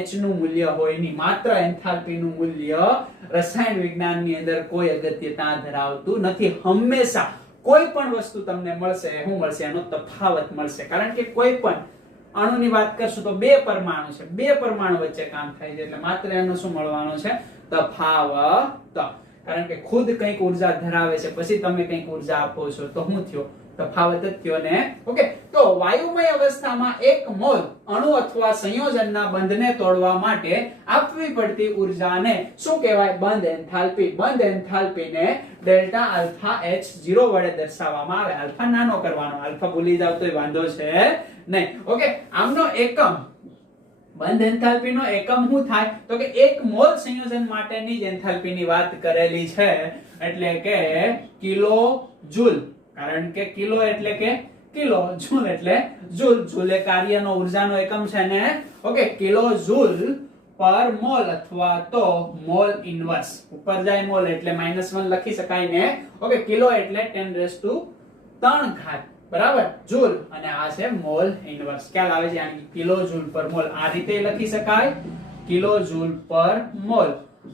h નું મૂલ્ય હોય નહીં. માત્ર એન્થાલ્પી નું મૂલ્ય રસાયણ વિજ્ઞાનની અંદર કોઈ અગત્યતા ધરાવતું નથી. હંમેશા કોઈ પણ વસ્તુ તમને મળશે, શું મળશે? એનો તફાવત મળશે. કારણ કે કોઈ પણ અણુની વાત કરશું તો બે પરમાણુ છે, બે પરમાણુ વચ્ચે કામ થાય છે એટલે માત્ર એનો શું મળવાનો છે? તફાવત. કારણ કે ખુદ કંઈક ઉર્જા ધરાવે છે પછી તમે કંઈક ઉર્જા આપો છો તો શું થયો? તફાવત જ થયો ને. ઓકે, તો વાયુમય અવસ્થામાં 1 મોલ અણુ અથવા સંયોજનના બંધને તોડવા માટે આપવી પડતી ઉર્જાને શું કહેવાય? બંધ એન્થાલ્પી. બંધ એન્થાલ્પીને ડેલ્ટા આલ્ફા h0 વડે દર્શાવવામાં આવે. આલ્ફા નાનો કરવાનો, આલ્ફા ભૂલી જાવ તોય વાંધો છે નહીં. ઓકે, આમનો એકમ, બંધ એન્થાલ્પીનો એકમ શું થાય? તો કે 1 મોલ સંયોજન માટેની જ એન્થાલ્પીની વાત કરેલી છે એટલે કે કિલો જૂલ. કારણ કે કિલો એટલે કે કિલો, જૂલ એટલે જૂલ. જૂલ એ કાર્યનો ઉર્જાનો એકમ છે ને. ઓકે, કિલો જૂલ પર મોલ અથવા તો મોલ ઇન્વર્સ. ઉપર જાય મોલ એટલે -1 લખી શકાય ને. ઓકે, કિલો એટલે 10⁻³ બરાબર, જૂલ, અને આ છે મોલ ઇન્વર્સ. ખ્યાલ આવે છે? યાની કિલો જૂલ પર મોલ આ રીતે લખી શકાય, કિલો જૂલ પર મોલ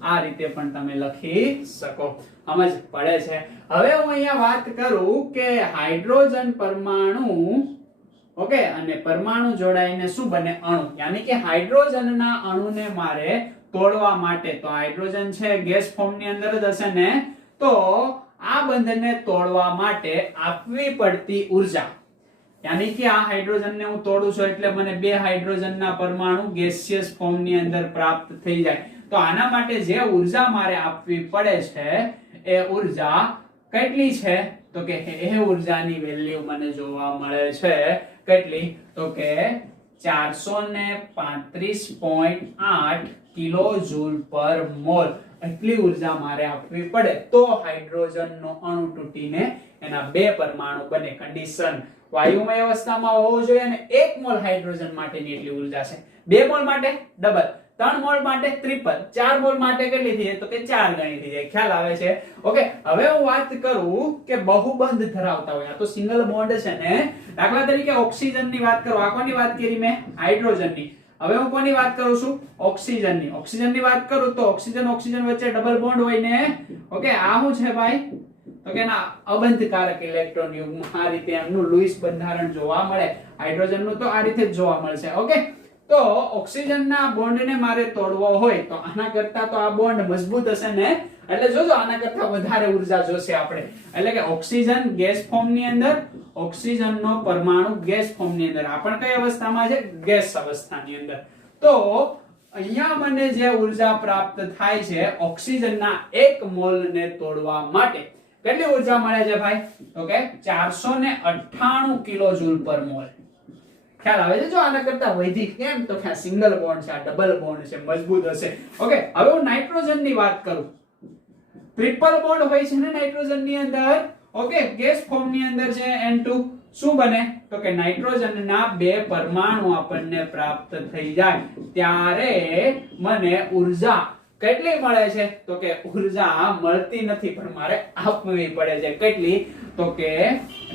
આ રીતે પણ તમે લખી શકો. સમજ પડે છે? હવે હું અહીંયા વાત કરું કે હાઇડ્રોજન પરમાણુ, ઓકે, અને પરમાણુ જોડાઈને શું બને? અણુ. યાની કે હાઇડ્રોજનના અણુને મારે તોડવા માટે, તો હાઇડ્રોજન છે ગેસ ફોર્મની અંદર જ હશે ને, તો આ બંધને તોડવા માટે આપવી પડતી ઉર્જા, યાની કે આ હાઇડ્રોજનને હું તોડું છું એટલે મને 2 હાઇડ્રોજનના પરમાણુ ગેસિયસ ફોર્મની અંદર પ્રાપ્ત થઈ જાય. તો આના માટે જે ઉર્જા મારે આપવી પડે છે એ ઉર્જા કેટલી છે? તો કે એ ઉર્જાની વેલ્યુ મને જોવા મળે છે કેટલી? તો કે 435.8 કિલો જૂલ પર મોલ. એટલી ઉર્જા મારે આપવી પડે તો હાઇડ્રોજનનો અણુ તૂટીને એના 2 પરમાણુ બને. કન્ડિશન વાયુમય અવસ્થામાં હોવો જોઈએ અને 1 મોલ હાઇડ્રોજન માટેની એટલી ઉર્જા છે. 2 મોલ માટે ડબલ, 3 મોલ માટે ટ્રિપલ, 4 મોલ માટે કેટલી થઈ જાય? તો કે 4 ગણી થઈ જાય. ખ્યાલ આવે છે? ઓકે, હવે હું વાત કરું કે બહુબંધ ધરાવતા હોય, આ તો સિંગલ બોન્ડ છે ને. દાખલા તરીકે ઓક્સિજનની વાત કરું. આ કોની વાત કરી મેં? હાઇડ્રોજનની. હવે હું કોની વાત કરું છું? ઓક્સિજનની. ઓક્સિજનની વાત કરું તો ઓક્સિજન ઓક્સિજન વચ્ચે ડબલ બોન્ડ હોય ને. ઓકે, આ શું છે ભાઈ? તો કે ના અબંધકારક ઇલેક્ટ્રોન યુગ્મ. આ રીતે એમનું લુઈસ બંધારણ જોવા મળે. હાઇડ્રોજનનું તો આ રીતે જ જોવા મળશે. ઓકે, તો ઓક્સિજનના બોન્ડને મારે તોડવો હોય તો આના કરતા તો આ બોન્ડ મજબૂત હશે ને. એટલે જોજો આના કરતા વધારે ઉર્જા જોશે આપણે. એટલે કે ઓક્સિજન ગેસ ફોર્મની અંદર, ઓક્સિજનનો પરમાણુ ગેસ ફોર્મની અંદર. આ પણ કઈ અવસ્થામાં છે? ગેસ અવસ્થાની અંદર. તો અહીંયા મને જે ઉર્જા પ્રાપ્ત થાય છે ઓક્સિજનના 1 મોલને તોડવા માટે, કેટલી ઉર્જા મળે છે ભાઈ? તો કે 498 કિલો જૂલ પર મોલ. ખ્યાલ આવે છે? જો આના કરતા વધી કેમ? તો કે સિંગલ બોન્ડ છે, આ ડબલ બોન્ડ છે, મજબૂત હશે. ઓકે, હવે હું નાઇટ્રોજનની વાત કરું. ટ્રિપલ બોન્ડ હોય છે ને નાઇટ્રોજનની અંદર. ઓકે, ગેસ ફોર્મની અંદર છે N2. શું બને? તો કે નાઇટ્રોજનના 2 પરમાણુ આપણને પ્રાપ્ત થઈ જાય ત્યારે મને ઉર્જા કેટલી મળે છે? તો કે ઉર્જા મળતી નથી પણ મારે આપવી પડે છે. કેટલી? તો કે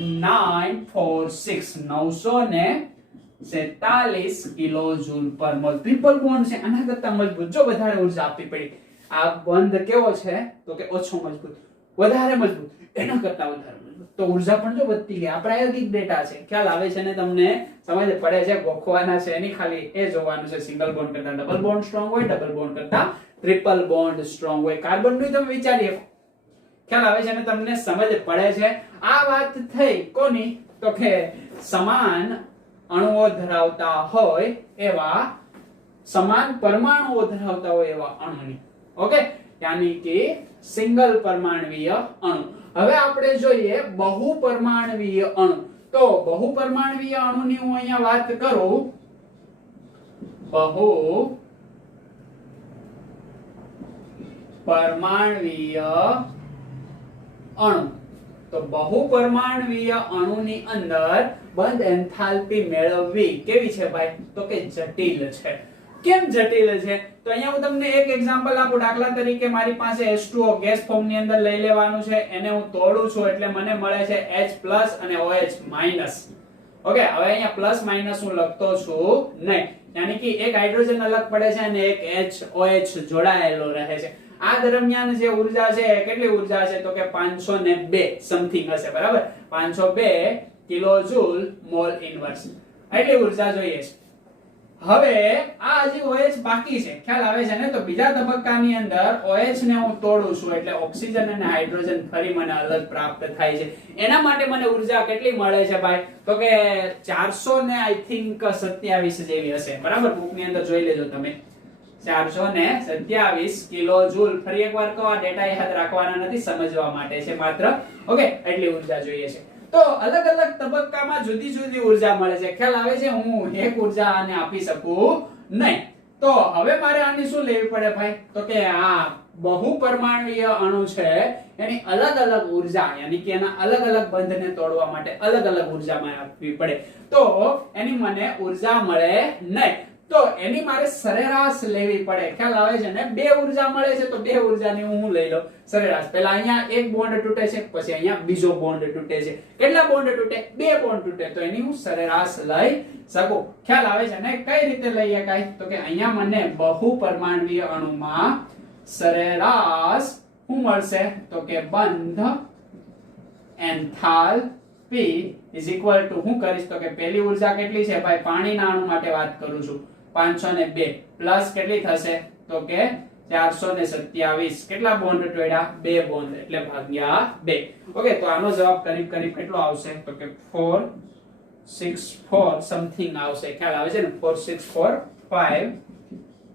946 કિલો જૂલ પર મોલ. ટ્રિપલ બોન્ડ છે, આના કરતા મજબૂત. જો વધારે ઉર્જા આપવી પડી. આ બંધ કેવો છે? તો કે ઓછો મજબૂત. વધારે મજબૂત, એના કરતા વધારે મજબૂત, તો ઉર્જા પણ જો વધતી ગઈ. આ પ્રાયોગિક ડેટા છે, ખ્યાલ આવે છે ને તમને સમજ પડે છે? ગોખવાના છે એની ખાલી એ જોવાનું છે. સિંગલ બોન્ડ કરતા ડબલ બોન્ડ સ્ટ્રોંગ હોય, ડબલ બોન્ડ કરતા ટ્રિપલ બોન્ડ સ્ટ્રોંગ હોય. કાર્બન નું તમે વિચારીએ, ખ્યાલ આવે છે ને તમને સમજ પડે છે? આ વાત થઈ કોની? તો કે સમાન અણુઓ ધરાવતા હોય એવા, સમાન પરમાણુઓ ધરાવતા હોય એવા અણુની. ઓકે, યાની કે સિંગલ પરમાણવીય અણુ. હવે આપણે જોઈએ બહુ પરમાણવીય અણુ. તો બહુ પરમાણવીય અણુની હું અહીંયા વાત કરું, બહુ પરમાણવીય અણુ. તો બહુ પરમાણવીય અણુની અંદર બંધ એન્થાલ્પી મેળવવી કેવી છે ભાઈ? તો કે જટિલ છે. કેમ જટિલ છે? તો અહીંયા હું તમને એક એક્ઝામ્પલ આપું. દાખલા તરીકે મારી પાસે H2O ગેસ ફોર્મ ની અંદર લઈ લેવાનું છે, એને હું તોડું છું એટલે મને મળે છે H+ અને OH-. ઓકે, હવે અહીંયા પ્લસ માઇનસ હું લખતો છું નહીં, યાની કે એક હાઇડ્રોજન અલગ પડે છે અને એક HOH જોડાયેલો રહે છે. આ દરમિયાન જે ઉર્જા છે કેટલી ઉર્જા છે? તો કે 502 સમથિંગ હશે, બરાબર? 502 કિલોજૂલ મોલ ઇનવર્સ એટલી ઉર્જા જોઈએ છે. હવે આ હજી OH બાકી છે, ખ્યાલ આવે છે ને? તો બીજા તબક્કાની અંદર OH ને હું તોડું છું એટલે ઓક્સિજન અને હાઇડ્રોજન ફરી મને અલગ પ્રાપ્ત થાય છે. એના માટે મને ઉર્જા કેટલી મળે છે ભાઈ? તો કે 400 ને આઈ થિંક 27 જેવી હશે, બરાબર? બુક ની અંદર જોઈ લેજો તમે. 427 કિલોજૂલ. ફરી એકવાર કહો, આ ડેટા યાદ રાખવાના નથી, સમજવા માટે છે માત્ર. ઓકે, એટલી ઉર્જા જોઈએ છે. તો અલગ અલગ તબક્કામાં જુદી જુદી ઉર્જા મળે છે, ખ્યાલ આવે છે? હું એક ઉર્જા આને આપી શકું નહીં. તો હવે મારે આની શું લેવી પડે ભાઈ? તો કે આ બહુ પરમાણવીય અણુ છે એની અલગ અલગ ઉર્જા, યાની કે એના અલગ અલગ બંધને તોડવા માટે અલગ અલગ ઉર્જા મારે આપવી પડે. તો એની મને ઉર્જા મળે નહીં, તો એની મારે સરેરાશ લેવી પડે. ખ્યાલ આવે છે ને? બે ઉર્જા મળે છે તો બે ઉર્જાની હું લઈ લઉં સરેરાશ. પહેલા અહીંયા એક બોન્ડ તૂટે છે, પછી અહીંયા બીજો બોન્ડ તૂટે છે. કેટલા બોન્ડ તૂટે? બે બોન્ડ તૂટે, તો એની હું સરેરાશ લઈ શકું. ખ્યાલ આવે છે ને? કઈ રીતે લઈ શકાય? તો કે અહીંયા મને બહુ પરમાણવીય અણુમાં સરેરાશ શું મળશે? તો કે બંધ એન્થાલ્પી ઇઝ ઇક્વલ ટુ, હું કરીશ તો કે પહેલી ઉર્જા કેટલી છે ભાઈ? પાણીના અણુ માટે વાત કરું છું, 502 પ્લસ કેટલી થશે? તો કે 427. કેટલા બોન્ડ તોડ્યા? બે બોન્ડ, એટલે ભાગ્યા 2. ઓકે, તો આનો જવાબ કરીબ કરીબ કેટલો આવશે? તો કે 464 સમથિંગ આવશે. ખ્યાલ આવે છે ને? 4645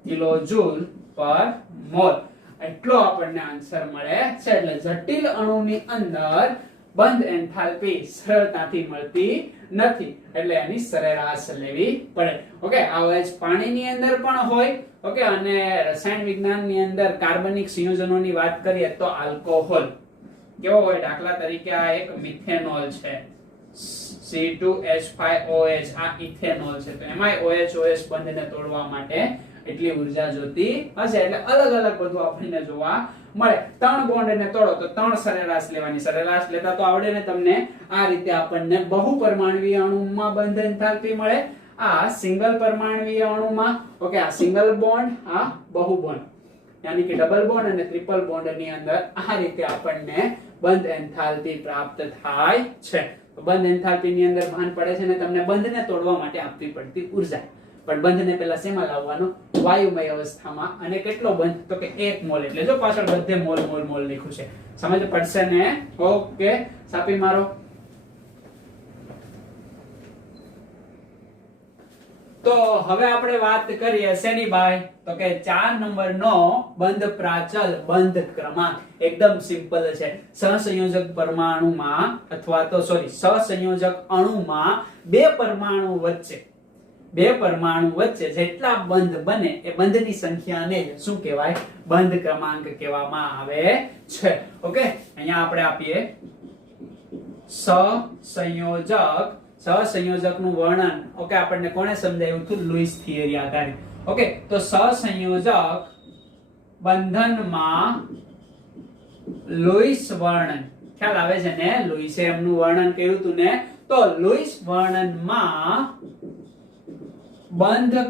કિલોજૂલ પર મોલ એટલો આપણને આન્સર મળે છે. એટલે જટિલ અણુની અંદર બંધ એન્થાલ્પી સરળતાથી મળતી નથી, એટલે એની સરેરાશ લેવી પડે. ઓકે, આ OH પાણીની અંદર પણ હોય. ઓકે, અને રસાયણ વિજ્ઞાનની અંદર કાર્બનિક સંયોજનોની વાત કરીએ તો આલ્કોહોલ કેવો હોય? દાખલા તરીકે આ એક મિથેનોલ છે, C2H5OH, આ ઇથેનોલ છે. તો એમાં OH બંધને તોડવા માટે એટલી ઉર્જા જોતી હશે, એટલે અલગ અલગ બધું આપણને જોવા મળે. 3 બોન્ડ ને તોડો તો 3 સરેરાશ લેવાની. સરેરાશ લેતા તો આવડે ને તમને? આ રીતે આપણને બહુ પરમાણવીય અણુમાં બંધ એન્થાલ્પી મળે, આ સિંગલ પરમાણવીય અણુમાં. ઓકે, આ સિંગલ બોન્ડ, આ બહુ બોન્ડ, યાની કે ડબલ બોન્ડ અને ટ્રિપલ બોન્ડ ની અંદર આ રીતે આપણને બંધ એન્થાલ્પી પ્રાપ્ત થાય છે. બંધ એન્થાલ્પી ની અંદર ભાન પડે છે ને તમને બંધને તોડવા માટે આપવી પડતી ઉર્જા. પણ બંધને પહેલા શેમાં લાવવાનો? વાયુમય અવસ્થામાં. અને કેટલો બંધ? તો કે 1 મોલ. એટલે જો પાછળ બધે મોલ મોલ મોલ લખ્યું છે, સમજ પડશે ને? ઓકે, સાપી મારો. તો હવે આપણે વાત કરીએ શેની ભાઈ? તો કે 4 નંબરનો બંધ પ્રાચલ બંધ ક્રમાંક. એકદમ સિમ્પલ છે. સહસંયોજક પરમાણુમાં અથવા તો સહસંયોજક અણુમાં બે પરમાણુ વચ્ચે જેટલા બંધ બને એ બંધની સંખ્યાને શું કહેવાય? બંધ ક્રમાંક કહેવામાં આવે છે. ઓકે, અહીંયા આપણે આપીએ સહસંયોજકનું વર્ણન. ઓકે, આપણને કોણે સમજાવ્યું હતું? લુઈસ થિયરી આધારિત. ઓકે, તો સહસંયોજક બંધનમાં લુઈસ વર્ણન, ખ્યાલ આવે છે ને? લુઈસે એમનું વર્ણન કર્યું હતું ને? તો લુઈસ વર્ણનમાં બંધ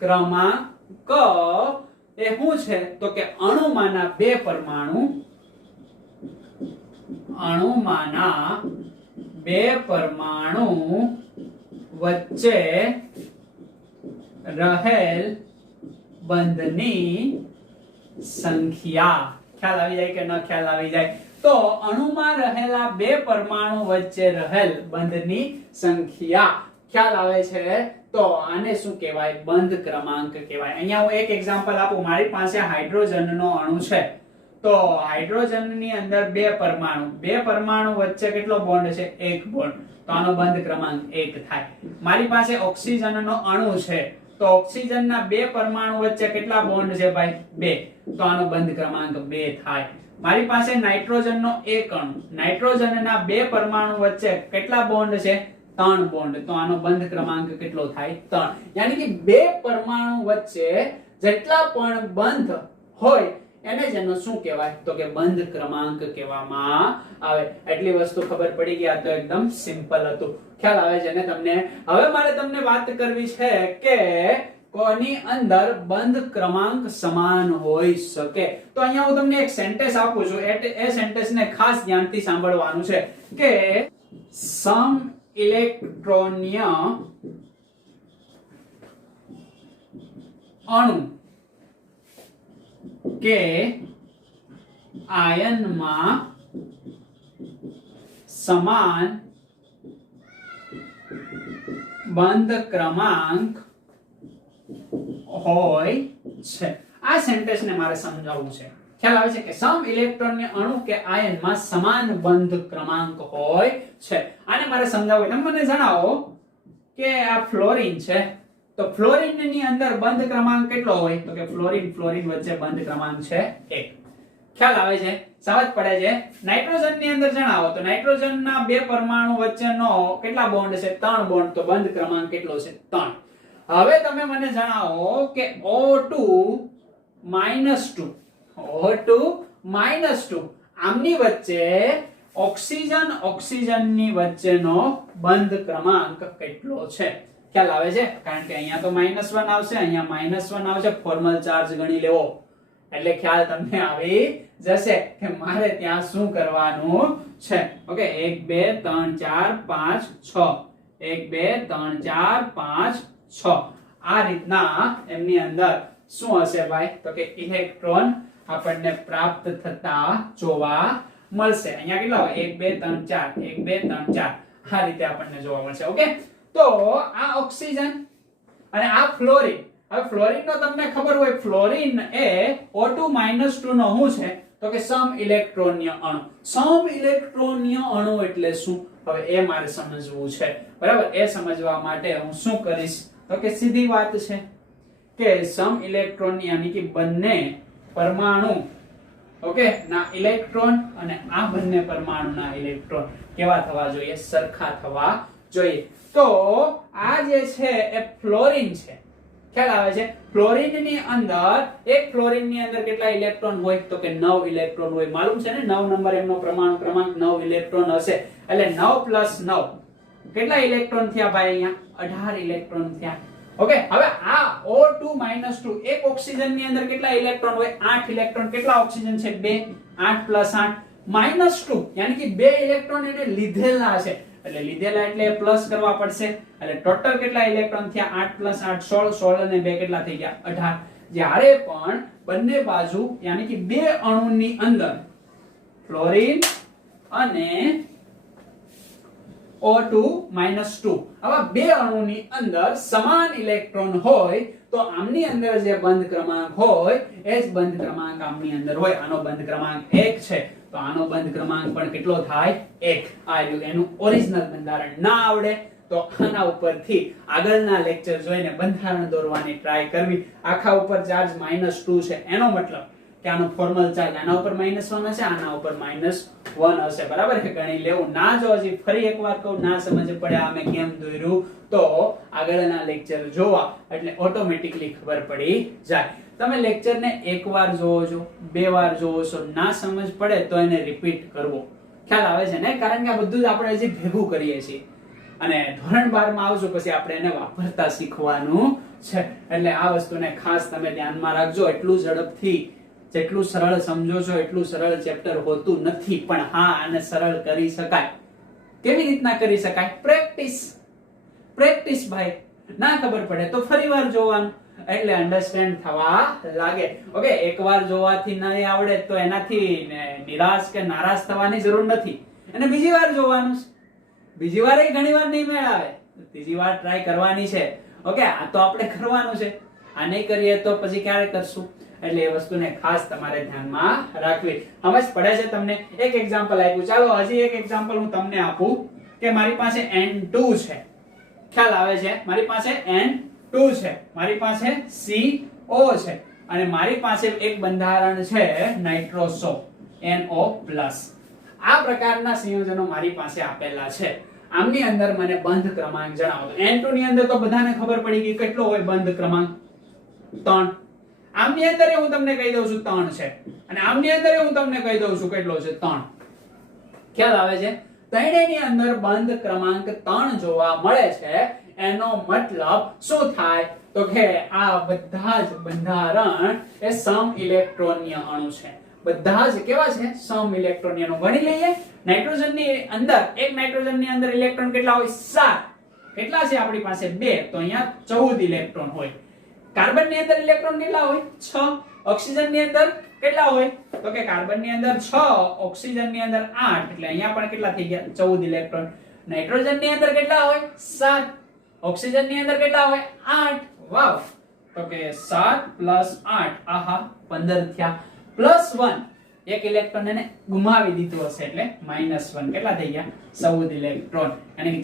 ક્રમાંક એ શું છે તો કે અણુમાંના બે પરમાણુ વચ્ચે રહેલ બંધની સંખ્યા. ખ્યાલ આવી જાય કે ન ખ્યાલ આવી જાય? તો અણુમાં રહેલા બે પરમાણુ વચ્ચે રહેલ બંધની સંખ્યા ખ્યાલ આવે છે. તો આને શું કહેવાય? બંધ ક્રમાંક કહેવાય. અહીંયા હું એક એક્ઝામ્પલ આપું. મારી પાસે હાઇડ્રોજનનો અણુ છે. તો હાઇડ્રોજનની અંદર બે પરમાણુ વચ્ચે કેટલો બોન્ડ છે? એક બોન્ડ. તો આનો બંધ ક્રમાંક 1 થાય. મારી પાસે ઓક્સિજનનો અણુ છે. તો ઓક્સિજનના બે પરમાણુ વચ્ચે કેટલા બોન્ડ છે ભાઈ? 2. તો આનો બંધ ક્રમાંક 2 થાય. મારી પાસે નાઇટ્રોજનનો એક અણુ. નાઇટ્રોજનના બે પરમાણુ વચ્ચે કેટલા બોન્ડ છે? 3 બોન્ડ. તો આનો બંધ ક્રમાંક કેટલો થાય? 3. યાની કે બે પરમાણુ વચ્ચે જેટલા પણ બંધ હોય એને જ એનો શું કહેવાય? તો કે બંધ ક્રમાંક કહેવામાં આવે. એટલી વસ્તુ ખબર પડી ગઈ. આ તો એકદમ સિમ્પલ હતું. ખ્યાલ આવે છે ને તમને? હવે મારે તમને વાત કરવી છે કે કોની અંદર બંધ ક્રમાંક સમાન હોઈ શકે. તો અહીંયા હું તમને એક સેન્ટેન્સ આપું છું. એ સેન્ટેન્સને ખાસ ધ્યાનથી સાંભળવાનું છે કે સમ ઇલેક્ટ્રોનીય અણુ કે આયનમાં સમાન બંધ ક્રમાંક હોય છે. આ સેન્ટેન્સ ને મારે સમજાવવું છે. ખ્યાલ આવે છે કે સમ ઇલેક્ટ્રોનીય અણુ કે આયનમાં સમાન બંધ ક્રમાંક હોય છે. આને મારે સમજાવવું. તમે મને જણાવો કે આ ફ્લોરિન છે. તો ફ્લોરિન ની અંદર બંધ ક્રમાંક કેટલો હોય? તો કે ફ્લોરિન વચ્ચે બંધ ક્રમાંક છે 1. ખ્યાલ આવે છે? સમજ પડે છે? નાઇટ્રોજન ની અંદર જણાવો તો નાઇટ્રોજન ના બે પરમાણુ વચ્ચેનો કેટલા બોન્ડ છે? 3 બોન્ડ. તો બંધ ક્રમાંક કેટલો છે? 3. હવે તમે મને જણાવો કે O2 -2 આમની વચ્ચે ઓક્સિજન ની વચ્ચેનો બંધ ક્રમાંક કેટલો છે? ખ્યાલ આવે છે? કારણ કે અહીંયા તો -1 આવશે, અહીંયા -1 આવશે. ફોર્મલ ચાર્જ ગણી લેવો એટલે ખ્યાલ તમને આવી જશે કે મારે ત્યાં શું કરવાનું છે. ઓકે, 1 2 3 4 5 6 1 2 3 4 5 6 આ રીતના એમની અંદર શું હશે ભાઈ? તો કે ઇલેક્ટ્રોન આપણને પ્રાપ્ત થતા જોવા મળશે. અહીંયા કેટલા હોય? 1 2 3 4 1 2 3 4 આ રીતે આપણને જોવા મળશે. ઓકે, તો આ ઓક્સિજન અને આ ફ્લોરિન. હવે ફ્લોરિન નો તમને ખબર હોય, ફ્લોરિન એ O2 -2 નો શું છે? તો કે સમ ઇલેક્ટ્રોનીય અણુ. સમ ઇલેક્ટ્રોનીય અણુ એટલે શું? હવે એ મારે સમજવું છે. બરાબર? એ સમજવા માટે હું શું કરીશ? તો કે સીધી વાત છે કે સમ ઇલેક્ટ્રોન યાની કે બંને પરમાણુ ઓકે ના ઇલેક્ટ્રોન અને આ બંને પરમાણુના ઇલેક્ટ્રોન કેવા થવા જોઈએ? સરખા થવા જોઈએ. તો આ જે છે એ ફ્લોરિન છે. ખ્યાલ આવે છે? ફ્લોરિન ની અંદર એક ફ્લોરિન ની અંદર કેટલા ઇલેક્ટ્રોન હોય? તો કે 9 ઇલેક્ટ્રોન હોય. માલુમ છે ને? 9 નંબર એમનો પરમાણુ ક્રમાંક 9 ઇલેક્ટ્રોન હશે. એટલે 9 + 9 કેટલા ઇલેક્ટ્રોન થયા ભાઈ? અહીંયા 18 ઇલેક્ટ્રોન થયા. ઓકે, હવે આ O2 -2 એક ઓક્સિજન ની અંદર કેટલા ઇલેક્ટ્રોન હોય? 8 ઇલેક્ટ્રોન. કેટલા ઓક્સિજન છે? 2. 8 + 8 -2 યાની કે 2 ઇલેક્ટ્રોન એને લીધેલા છે. એટલે લીધેલા એટલે પ્લસ કરવા પડશે. એટલે ટોટલ કેટલા ઇલેક્ટ્રોન થયા? 8 + 8 16. 16 અને 2 કેટલા થઈ ગયા? 18. જ્યારે પણ બંને બાજુ યાની કે બે અણુની અંદર ફ્લોરિન અને O2 -2 આવા બે અણુની અંદર સમાન ઇલેક્ટ્રોન હોય તો આમની અંદર જે બંધ ક્રમાંક હોય એ જ બંધ ક્રમાંક આમની અંદર હોય. આનો બંધ ક્રમાંક 1 છે તો આનો બંધ ક્રમાંક પણ કેટલો થાય? 1. આ એનું ઓરિજિનલ બંધારણ ના આવડે તો આના ઉપરથી આગળના લેક્ચર જોઈને બંધારણ દોરવાની ટ્રાય કરવી. આખા ઉપર ચાર્જ -2 છે એનો મતલબ કે આનો ફોર્મલ ચાર્જ આના ઉપર -1 હશે, આના ઉપર -1 હશે. બરાબર છે? ગણી લેવું. ના જો હજી ફરી એકવાર કહું, ના સમજ પડે અમે કેમ દોર્યું તો આગળના લેક્ચર જોવા એટલે ઓટોમેટિકલી ખબર પડી જાય. તમે લેક્ચરને એકવાર જોવો છો, 2 વાર જોવો છો, ના સમજ પડે તો એને રિપીટ કરવો. ખ્યાલ આવે છે ને? કારણ કે આ બધું જ આપણે હજી ભેગું કરીએ છીએ અને ધોરણ 12 માં આવશું પછી આપણે એને વાપરતા શીખવાનું છે. એટલે આ વસ્તુને ખાસ તમે ધ્યાનમાં રાખજો. એટલું ઝડપથી જેટલું સરળ સમજો છો એટલું સરળ ચેપ્ટર હોતું નથી, પણ હા આને સરળ કરી શકાય. કેવી રીતના કરી શકાય? પ્રેક્ટિસ ભાઈ. ના ખબર પડે તો ફરીવાર જોવાનું, એટલે અન્ડરસ્ટેન્ડ થવા લાગે. ઓકે, એકવાર જોવાથી નહીં આવડે તો એનાથી નિરાશ કે નારાજ થવાની જરૂર નથી. અને બીજી વાર જોવાનું છે. બીજી વાર ઘણી વાર નહીં મેળ આવે, ત્રીજી વાર ટ્રાય કરવાની છે. ઓકે, આ તો આપણે કરવાનું છે. આ નહીં કરીએ તો પછી ક્યારે કરશું? એટલે એ વસ્તુને ખાસ તમારે ધ્યાનમાં રાખવી. સમજ પડે છે તમને? એક એક્ઝામ્પલ આપ્યું. ચાલો હજી એક એક્ઝામ્પલ હું તમને આપું કે મારી પાસે N2 છે. ખ્યાલ આવે છે? મારી પાસે N2 છે, મારી પાસે CO છે, અને મારી પાસે એક બંધારણ છે નાઇટ્રોસો NO+. આ પ્રકારના સંયોજનો મારી પાસે આપેલા છે. આમની અંદર મને બંધ ક્રમાંક જણાવો. N2 ની અંદર તો બધાને ખબર પડી ગઈ કેટલો હોય બંધ ક્રમાંક? 3. આમની અંદર હું તમને કહી દઉં છું 3 છે, અને આમની અંદર હું તમને કહી દઉં છું કેટલો છે? 3. ખ્યાલ આવે છે? ત્રણેયની અંદર બંધ ક્રમાંક 3 જોવા મળે છે. એનો મતલબ શું થાય? તો કે આ બધા જ બંધારણ એ સમ ઇલેક્ટ્રોનીય અણુ છે. બધા જ કેવા છે? સમ ઇલેક્ટ્રોનીય અણુ. ગણી લઈએ. નાઇટ્રોજનની અંદર એક નાઇટ્રોજનની અંદર ઇલેક્ટ્રોન કેટલા હોય? 7. કેટલા છે આપણી પાસે? 2. તો અહીંયા 14 ઇલેક્ટ્રોન હોય. કાર્બન ની અંદર ઇલેક્ટ્રોન કેટલા હોય? 6. ઓક્સિજન ની અંદર કેટલા હોય? તો કે કાર્બન ની અંદર 6, ઓક્સિજન ની અંદર 8, એટલે અહીંયા પણ કેટલા થઈ ગયા? 14 ઇલેક્ટ્રોન. નાઇટ્રોજન ની અંદર કેટલા હોય? 7. ઓક્સિજન ની અંદર કેટલા હોય? 8. વાવ. તો કે 7 + 8, આહા 15 થયા. +1 એક ઇલેક્ટ્રોન એને ગુમાવી દીધું હશે એટલે -1. કેટલા થઈ ગયા? 14 ઇલેક્ટ્રોન. એટલે કે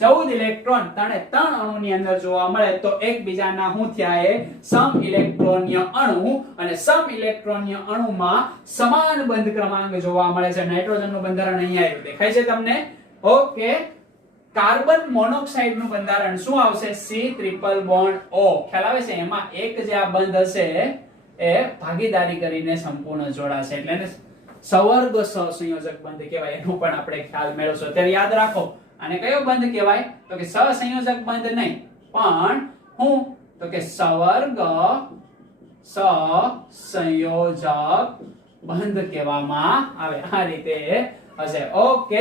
14 ઇલેક્ટ્રોન ત્રણ અણુની અંદર જોવા મળે તો એકબીજાના શું થયા? એ સમ ઇલેક્ટ્રોનીય અણુ. અને સમ ઇલેક્ટ્રોનીય અણુમાં સમાન બંધ ક્રમાંક જોવા મળે છે. નાઇટ્રોજનનું બંધારણ અહીંયા આવ્યું, દેખાય છે તમને? ઓકે, કાર્બન મોનોક્સાઇડ નું બંધારણ શું આવશે? C triple bond O. ખ્યાલ આવે છે? એમાં એક જે આ બંધ હશે એ ભાગીદારી કરીને સંપૂર્ણ જોડાશે, એટલે એને સવર્ગ સહસંયોજક બંધ કહેવાય. એનો પણ આપણે ખ્યાલ મેળવશો. ત્યારે યાદ રાખો, આને કયો બંધ કહેવાય? તો કે સહસંયોજક બંધ નહીં, પણ હું તો કે સવર્ગ સહસંયોજક બંધ કહેવામાં આવે. આ રીતે હશે. ઓકે,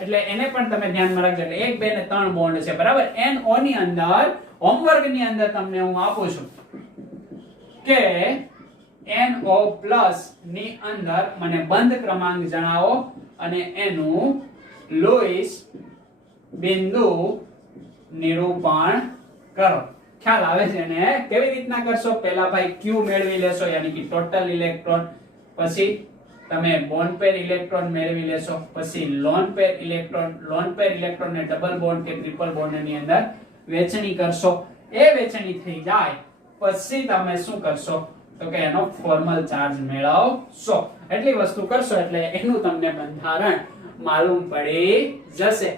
એટલે એને પણ તમે ધ્યાનમાં રાખજો. એટલે 1, 2 ને 3 બોન્ડ છે, બરાબર? NO ની અંદર હોમવર્ક ની અંદર તમને હું આપું છું કે NO+ ની અંદર મને બંધ ક્રમાંક જણાવો અને એનું લોઇસ બિંદુ નિરૂપણ કરો. ખ્યાલ આવે છે ને? કેવી રીતના કરશો? પહેલા ભાઈ Q મેળવી લેશો, યાની કે ટોટલ ઇલેક્ટ્રોન. પછી તમે બોન્ડ પેર ઇલેક્ટ્રોન મેળવી લેશો. પછી લોન પેર ઇલેક્ટ્રોન ને ડબલ બોન્ડ કે ટ્રિપલ બોન્ડ ની અંદર વહેંચણી કરશો. એ વહેંચણી થઈ જાય પછી તમે શું કરશો? તો કે એનો ફોર્મલ ચાર્જ મેળવશો. એટલી વસ્તુ કરશો એટલે એનું તમને બંધારણ માલુમ પડી જશે.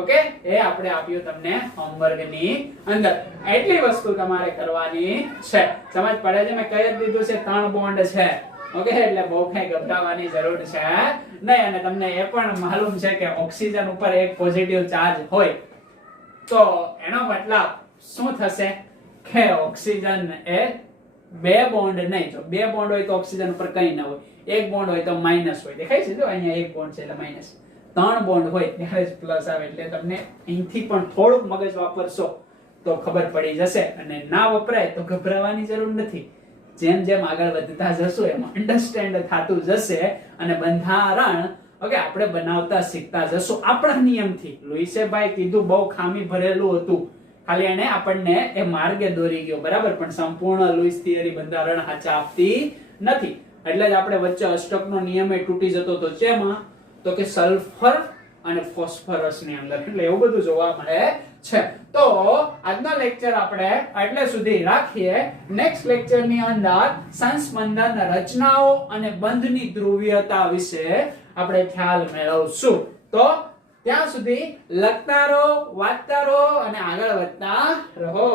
ઓકે, એ આપણે આપ્યું તમને હોમવર્ક ની અંદર. એટલી વસ્તુ તમારે કરવાની છે. સમજ પડે છે? મેં કહી દીધું છે 3 બોન્ડ છે. ઓકે, એટલે બહુ કઈ ગભરાવાની જરૂર છે નહીં. અને તમને એ પણ માલુમ છે કે ઓક્સિજન ઉપર એક પોઝિટિવ ચાર્જ હોય તો એનો મતલબ શું થશે કે ઓક્સિજન એ 2 બોન્ડ નહીં. જો 2 બોન્ડ હોય તો ઓક્સિજન ઉપર કંઈ ન હોય. 1 બોન્ડ હોય તો માઈનસ હોય. દેખાય છે? જો અહીંયા 1 બોન્ડ છે એટલે માઈનસ. 3 બોન્ડ હોય ત્યારે જ પ્લસ આવે. એટલે તમને અહીંથી પણ થોડુંક મગજ વાપરશો તો ખબર પડી જશે, અને ના વપરાય તો ગભરાવાની જરૂર નથી. જેમ જેમ આગળ વધતા જશું એમ અન્ડરસ્ટેન્ડ થતું જશે અને બંધારણ ઓકે આપણે બનાવતા શીખતા જશું આપણા નિયમથી. લુઈસે ભાઈ કીધું બહુ ખામી ભરેલું હતું, ખાલી એને આપણને એ માર્ગે દોરી ગયો, બરાબર? પણ સંપૂર્ણ લુઈસ થિયરી બંધારણ હાચા આપતી નથી. એટલે જ આપણે વચ્ચે અષ્ટકનો નિયમ એ તૂટી જતો હતો. જેમાં તો કે સલ્ફર અને ફોસ્ફરસ ની અંદર. એટલે એવું બધું જોવા મળે છે. તો આજના લેક્ચર આપણે એટલે સુધી રાખીએ. નેક્સ્ટ લેક્ચર ની અંદર સંસ્પંદન રચનાઓ અને બંધની ધ્રુવીયતા વિશે આપણે ખ્યાલ મેળવશું. તો ત્યાં સુધી લખતા રહો, વાંચતા રહો અને આગળ વધતા રહો.